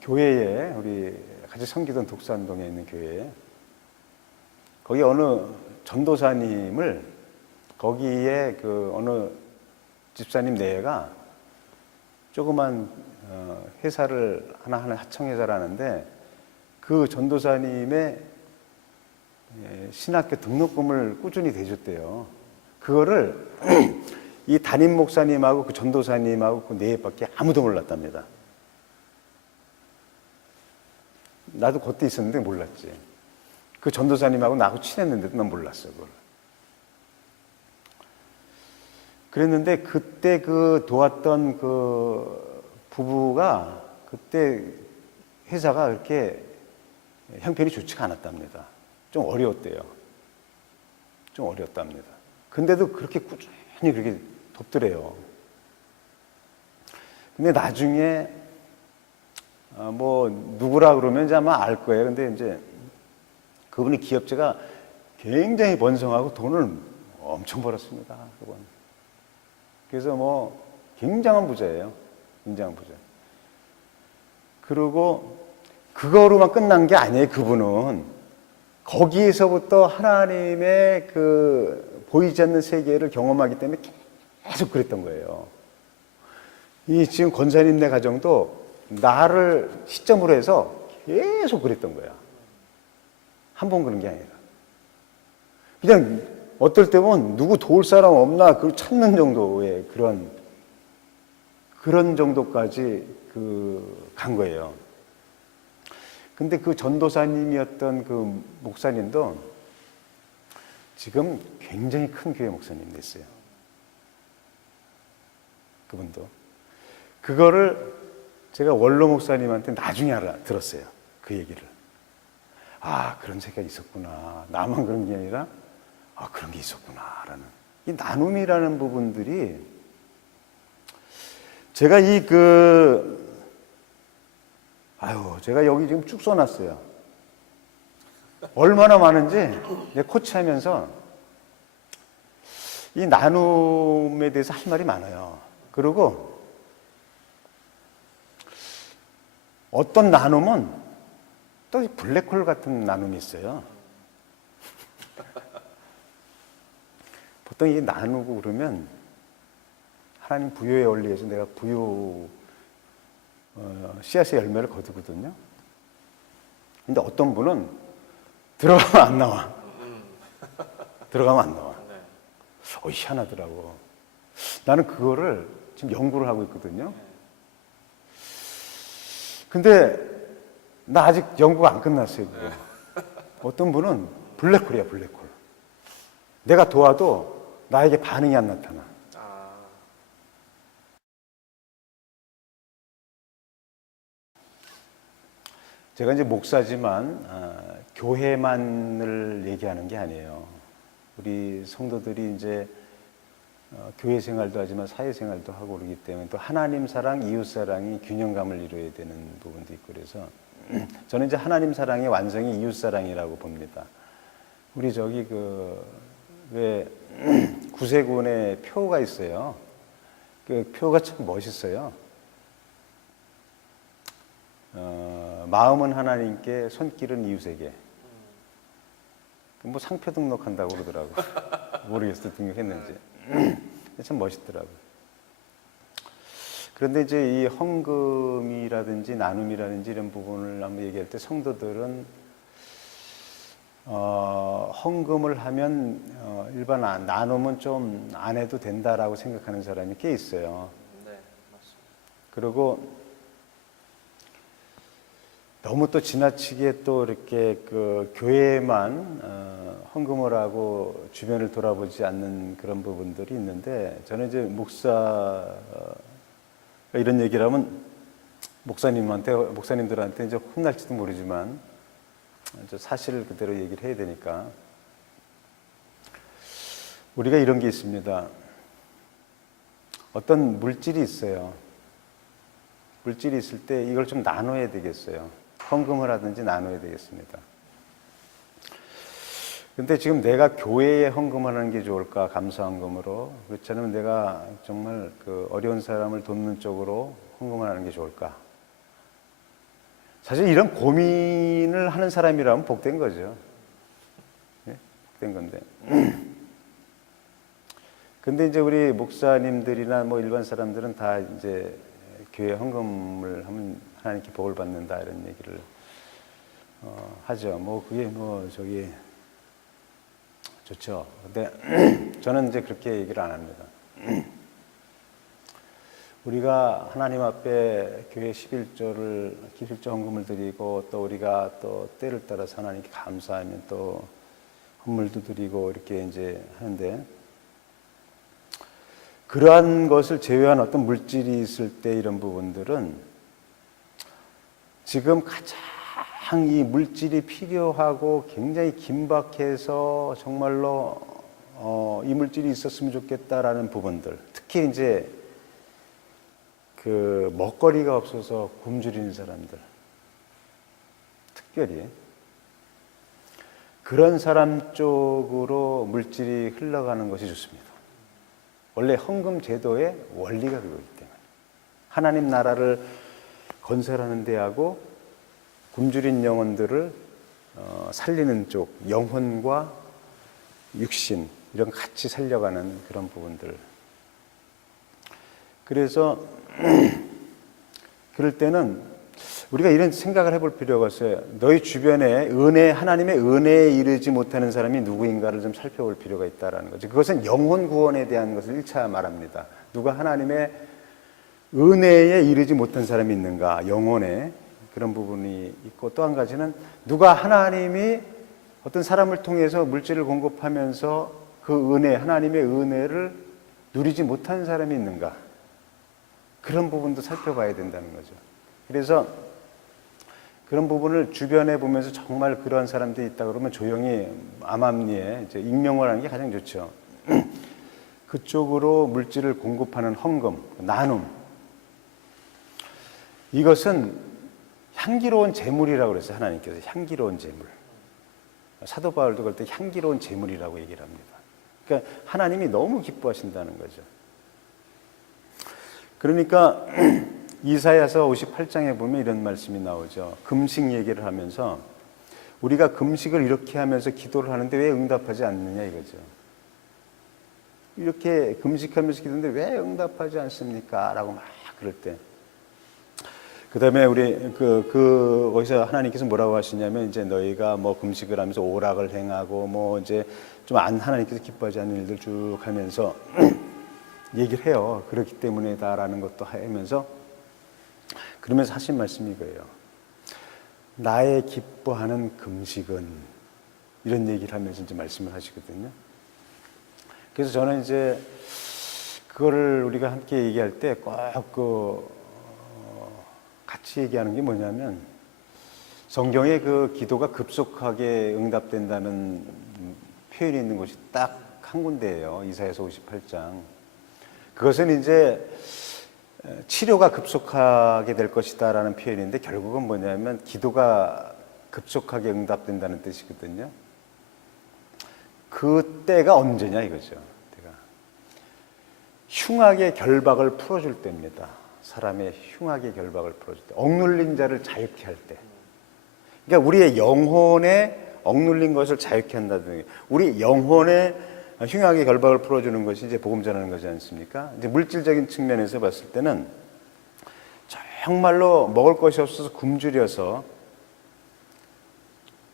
교회에 우리 같이 섬기던 독산동에 있는 교회에 거기 어느 전도사님을 거기에 그 어느 집사님 내외가 조그만 회사를 하나 하청회사를 하는데 그 전도사님의 신학교 등록금을 꾸준히 대줬대요. 그거를 이 담임 목사님하고 그 전도사님하고 그 내외밖에 아무도 몰랐답니다. 나도 그때 있었는데 몰랐지. 그 전도사님하고 나하고 친했는데도 난 몰랐어, 그걸. 그랬는데 그때 그 도왔던 그 부부가 그때 회사가 그렇게 형편이 좋지가 않았답니다. 좀 어려웠대요. 좀 어려웠답니다. 근데도 그렇게 꾸준히 그렇게 돕더래요. 근데 나중에 뭐 누구라 그러면 이제 아마 알 거예요. 근데 이제 그분이 기업체가 굉장히 번성하고 돈을 엄청 벌었습니다. 그분. 그래서 뭐 굉장한 부자예요. 굉장한 부자. 그리고 그거로만 끝난 게 아니에요. 그분은 거기에서부터 하나님의 그 보이지 않는 세계를 경험하기 때문에 계속 그랬던 거예요. 이 지금 권사님네 가정도 나를 시점으로 해서 계속 그랬던 거야. 한 번 그런 게 아니라. 그냥 어떨 때 보면 누구 도울 사람 없나 그걸 찾는 정도의 그런 정도까지 간 거예요. 근데 그 전도사님이었던 그 목사님도 지금 굉장히 큰 교회 목사님 됐어요. 그분도. 그거를 제가 원로 목사님한테 나중에 들었어요. 그 얘기를. 아, 그런 세계가 있었구나. 나만 그런 게 아니라, 아, 그런 게 있었구나. 라는. 이 나눔이라는 부분들이 제가 제가 여기 지금 쭉 써놨어요. 얼마나 많은지 내 코치하면서 이 나눔에 대해서 할 말이 많아요. 그리고 어떤 나눔은 또 블랙홀 같은 나눔이 있어요. 보통 이게 나누고 그러면 하나님 부요의 원리에서 내가 씨앗의 열매를 거두거든요. 근데 어떤 분은 들어가면 안 나와. 들어가면 안 나와. 희한하더라고. 나는 그거를 지금 연구를 하고 있거든요. 근데 나 아직 연구가 안 끝났어요. 그거. 어떤 분은 블랙홀이야, 블랙홀. 내가 도와도 나에게 반응이 안 나타나. 제가 이제 목사지만 교회만을 얘기하는 게 아니에요. 우리 성도들이 이제 교회 생활도 하지만 사회 생활도 하고 그러기 때문에 또 하나님 사랑, 이웃 사랑이 균형감을 이루어야 되는 부분도 있고 그래서 저는 이제 하나님 사랑의 완성이 이웃 사랑이라고 봅니다. 우리 저기 왜 구세군의 표가 있어요. 그 표가 참 멋있어요. 마음은 하나님께, 손길은 이웃에게. 뭐 상표 등록한다고 그러더라고. 모르겠어 등록했는지. 참 멋있더라고. 그런데 이제 이 헌금이라든지 나눔이라든지 이런 부분을 한번 얘기할 때 성도들은 헌금을 하면 일반 나눔은 좀 안 해도 된다라고 생각하는 사람이 꽤 있어요. 네, 맞습니다. 그리고 너무 또 지나치게 또 이렇게 그 교회만 헌금을 하고 주변을 돌아보지 않는 그런 부분들이 있는데 저는 이제 목사가 이런 얘기를 하면 목사님들한테 이제 혼날지도 모르지만 사실을 그대로 얘기를 해야 되니까 우리가 이런 게 있습니다. 어떤 물질이 있어요. 물질이 있을 때 이걸 좀 나눠야 되겠어요. 헌금을 하든지 나눠야 되겠습니다. 근데 지금 내가 교회에 헌금하는 게 좋을까? 감사헌금으로. 그렇지 않으면 내가 정말 그 어려운 사람을 돕는 쪽으로 헌금을 하는 게 좋을까? 사실 이런 고민을 하는 사람이라면 복된 거죠. 네? 복된 건데. 근데 이제 우리 목사님들이나 뭐 일반 사람들은 다 이제 교회 헌금을 하면 하나님께 복을 받는다 이런 얘기를 하죠. 뭐 그게 뭐 저기 좋죠. 근데 저는 이제 그렇게 얘기를 안 합니다. 우리가 하나님 앞에 교회 11조를 기술적 헌금을 드리고 또 우리가 또 때를 따라서 하나님께 감사하면 또 헌물도 드리고 이렇게 이제 하는데 그러한 것을 제외한 어떤 물질이 있을 때 이런 부분들은 지금 가장 이 물질이 필요하고 굉장히 긴박해서 정말로 이 물질이 있었으면 좋겠다라는 부분들 특히 이제 그 먹거리가 없어서 굶주리는 사람들 특별히 그런 사람 쪽으로 물질이 흘러가는 것이 좋습니다. 원래 헌금 제도의 원리가 그거기 때문에 하나님 나라를 건설하는 데하고 굶주린 영혼들을 살리는 쪽 영혼과 육신 이런 같이 살려가는 그런 부분들. 그래서 그럴 때는 우리가 이런 생각을 해볼 필요가 있어요. 너희 주변에 하나님의 은혜에 이르지 못하는 사람이 누구인가를 좀 살펴볼 필요가 있다는 거죠. 그것은 영혼 구원에 대한 것을 1차 말합니다. 누가 하나님의 은혜에 이르지 못한 사람이 있는가, 영혼에 그런 부분이 있고 또 한 가지는 누가 하나님이 어떤 사람을 통해서 물질을 공급하면서 그 하나님의 은혜를 누리지 못한 사람이 있는가 그런 부분도 살펴봐야 된다는 거죠. 그래서 그런 부분을 주변에 보면서 정말 그러한 사람들이 있다 그러면 조용히 암암리에 이제 익명을 하는 게 가장 좋죠. 그쪽으로 물질을 공급하는 헌금, 나눔. 이것은 향기로운 재물이라고 그랬어요. 하나님께서 향기로운 재물. 사도 바울도 그럴 때 향기로운 재물이라고 얘기를 합니다. 그러니까 하나님이 너무 기뻐하신다는 거죠. 그러니까 이사야서 58장에 보면 이런 말씀이 나오죠. 금식 얘기를 하면서 우리가 금식을 이렇게 하면서 기도를 하는데 왜 응답하지 않느냐 이거죠. 이렇게 금식하면서 기도하는데 왜 응답하지 않습니까? 라고 막 그럴 때. 그 다음에 우리 거기서 하나님께서 뭐라고 하시냐면 이제 너희가 뭐 금식을 하면서 오락을 행하고 뭐 이제 좀 하나님께서 기뻐하지 않는 일들 쭉 하면서 얘기를 해요. 그렇기 때문에다라는 것도 하면서 그러면서 하신 말씀이 이거예요. 나의 기뻐하는 금식은 이런 얘기를 하면서 이제 말씀을 하시거든요. 그래서 저는 이제 그거를 우리가 함께 얘기할 때 꼭 같이 얘기하는 게 뭐냐면 성경에 그 기도가 급속하게 응답된다는 표현이 있는 곳이 딱 한 군데예요. 이사야서 58장. 그것은 이제 치료가 급속하게 될 것이다라는 표현인데 결국은 뭐냐면 기도가 급속하게 응답된다는 뜻이거든요. 그 때가 언제냐 이거죠. 때가 흉악의 결박을 풀어줄 때입니다. 사람의 흉악의 결박을 풀어줄 때, 억눌린 자를 자유케 할 때. 그러니까 우리의 영혼에 억눌린 것을 자유케 한다든지, 우리 영혼의 흉악의 결박을 풀어주는 것이 이제 복음 전하는 거지 않습니까? 이제 물질적인 측면에서 봤을 때는 정말로 먹을 것이 없어서 굶주려서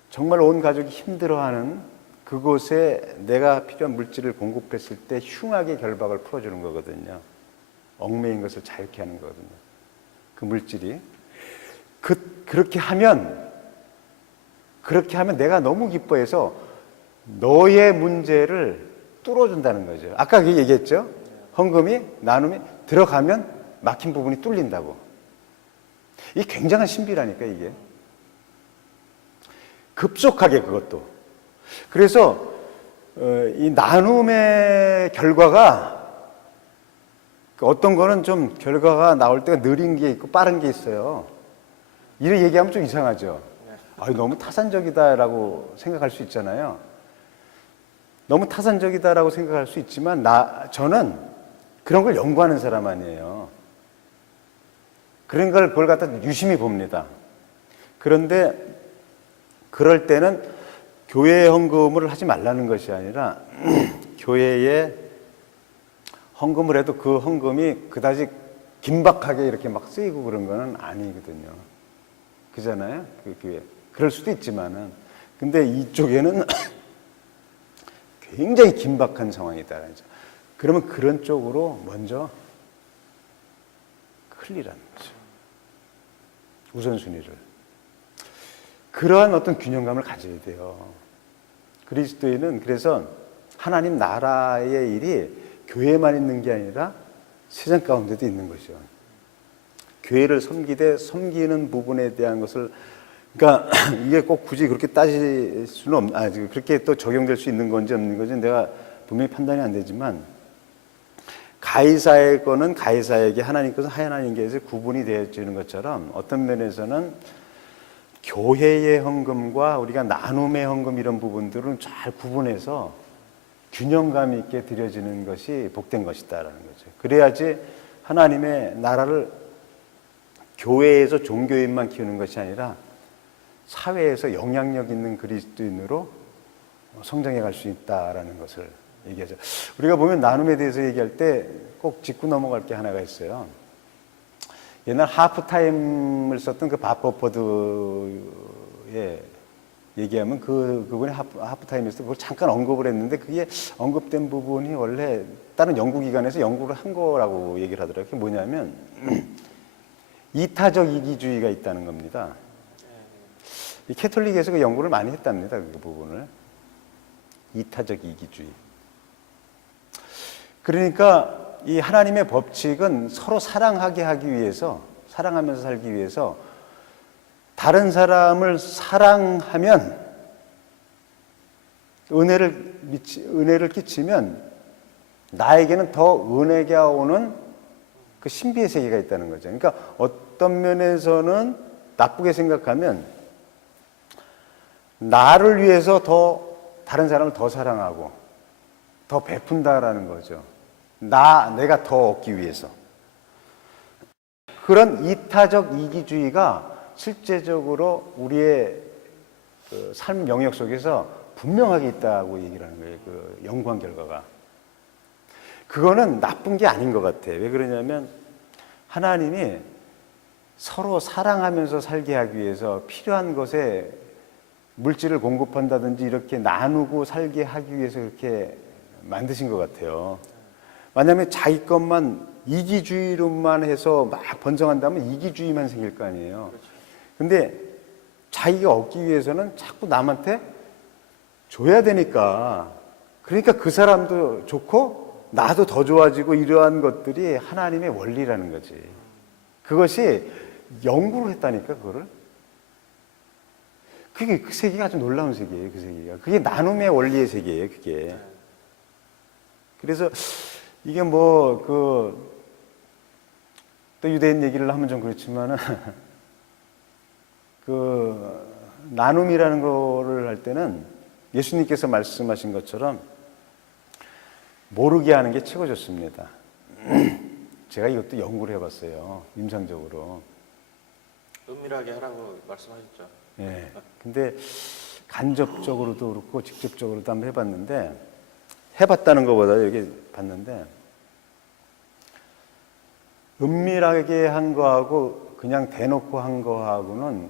정말 온 가족이 힘들어하는 그곳에 내가 필요한 물질을 공급했을 때 흉악의 결박을 풀어주는 거거든요. 얽매인 것을 자유케 하는 거거든요. 그 물질이. 그렇게 하면 내가 너무 기뻐해서 너의 문제를 뚫어준다는 거죠. 아까 그 얘기했죠? 헌금이, 나눔이 들어가면 막힌 부분이 뚫린다고. 이게 굉장한 신비라니까, 이게. 급속하게 그것도. 그래서 이 나눔의 결과가 어떤 거는 좀 결과가 나올 때가 느린 게 있고 빠른 게 있어요. 이런 얘기하면 좀 이상하죠. 너무 타산적이다라고 생각할 수 있잖아요. 너무 타산적이다라고 생각할 수 있지만 저는 그런 걸 연구하는 사람 아니에요. 그걸 갖다 유심히 봅니다. 그런데 그럴 때는 교회에 헌금을 하지 말라는 것이 아니라 교회에 헌금을 해도 그 헌금이 그다지 긴박하게 이렇게 막 쓰이고 그런 거는 아니거든요. 그잖아요? 그 교회. 그럴 수도 있지만은. 근데 이쪽에는 굉장히 긴박한 상황이다. 그러면 그런 쪽으로 먼저 흘리라는 거죠. 우선순위를. 그러한 어떤 균형감을 가져야 돼요. 그리스도인은 그래서 하나님 나라의 일이 교회만 있는 게 아니라 세상 가운데도 있는 거죠. 교회를 섬기되 섬기는 부분에 대한 것을, 그러니까 이게 꼭 굳이 그렇게 따질 수는 그렇게 또 적용될 수 있는 건지 없는 건지 내가 분명히 판단이 안 되지만, 가이사의 거는 가이사에게, 하나님 것은 하나님께서 구분이 되어지는 것처럼 어떤 면에서는 교회의 헌금과 우리가 나눔의 헌금 이런 부분들은 잘 구분해서 균형감 있게 드려지는 것이 복된 것이다라는 거죠. 그래야지 하나님의 나라를 교회에서 종교인만 키우는 것이 아니라 사회에서 영향력 있는 그리스도인으로 성장해 갈 수 있다라는 것을 얘기하죠. 우리가 보면 나눔에 대해서 얘기할 때 꼭 짚고 넘어갈 게 하나가 있어요. 옛날 하프타임을 썼던 그 밥 버퍼드의 얘기하면 그분이 하프타임에서 그걸 잠깐 언급을 했는데 그게 언급된 부분이 원래 다른 연구기관에서 연구를 한 거라고 얘기를 하더라고요. 그게 뭐냐면 이타적 이기주의가 있다는 겁니다. 이 캐톨릭에서 그 연구를 많이 했답니다. 그 부분을. 이타적 이기주의. 그러니까 이 하나님의 법칙은 서로 사랑하게 하기 위해서, 사랑하면서 살기 위해서 다른 사람을 사랑하면 은혜를 끼치면 나에게는 더 은혜가 오는 그 신비의 세계가 있다는 거죠. 그러니까 어떤 면에서는 나쁘게 생각하면 나를 위해서 다른 사람을 더 사랑하고 더 베푼다라는 거죠. 내가 더 얻기 위해서. 그런 이타적 이기주의가 실제적으로 우리의 그 삶 영역 속에서 분명하게 있다고 얘기를 하는 거예요. 그 연구한 결과가. 그거는 나쁜 게 아닌 것 같아요. 왜 그러냐면 하나님이 서로 사랑하면서 살게 하기 위해서 필요한 것에 물질을 공급한다든지 이렇게 나누고 살게 하기 위해서 그렇게 만드신 것 같아요. 만약에 자기 것만 이기주의로만 해서 막 번성한다면 이기주의만 생길 거 아니에요. 근데 자기가 얻기 위해서는 자꾸 남한테 줘야 되니까, 그러니까 그 사람도 좋고 나도 더 좋아지고, 이러한 것들이 하나님의 원리라는 거지. 그것이 연구를 했다니까, 그거를. 그게 그 세계가 아주 놀라운 세계예요. 그 세계가. 그게 나눔의 원리의 세계예요. 그게. 네. 그래서 이게 뭐 그 또 유대인 얘기를 하면 좀 그렇지만은 그 나눔이라는 거를 할 때는 예수님께서 말씀하신 것처럼 모르게 하는 게 최고 좋습니다. 제가 이것도 연구를 해봤어요. 임상적으로. 은밀하게 하라고 말씀하셨죠. 예. 근데 간접적으로도 그렇고 직접적으로도 한번 해봤는데 해봤다는 것보다 여기 봤는데 은밀하게 한 거하고 그냥 대놓고 한 거하고는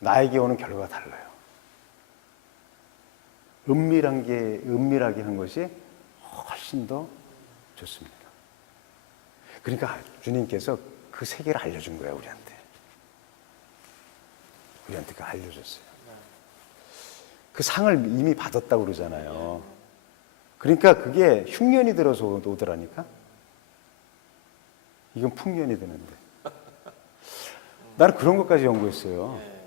나에게 오는 결과가 달라요. 은밀하게 한 것이 훨씬 더 좋습니다. 그러니까 주님께서 그 세계를 알려준 거예요, 우리한테. 우리한테 그 알려줬어요. 그 상을 이미 받았다고 그러잖아요. 그러니까 그게 흉년이 들어서 오더라니까? 이건 풍년이 드는데. 나는 그런 것까지 연구했어요.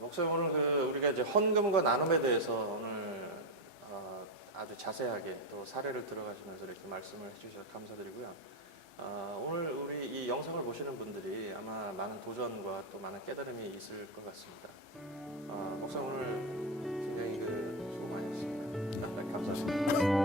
목사님 오늘 우리가 이제 헌금과 나눔에 대해서 오늘 아주 자세하게 또 사례를 들어가시면서 이렇게 말씀을 해주셔서 감사드리고요. 오늘 우리 이 영상을 보시는 분들이 아마 많은 도전과 또 많은 깨달음이 있을 것 같습니다. 목사님 오늘 굉장히 수고 많으셨습니다. 감사합니다.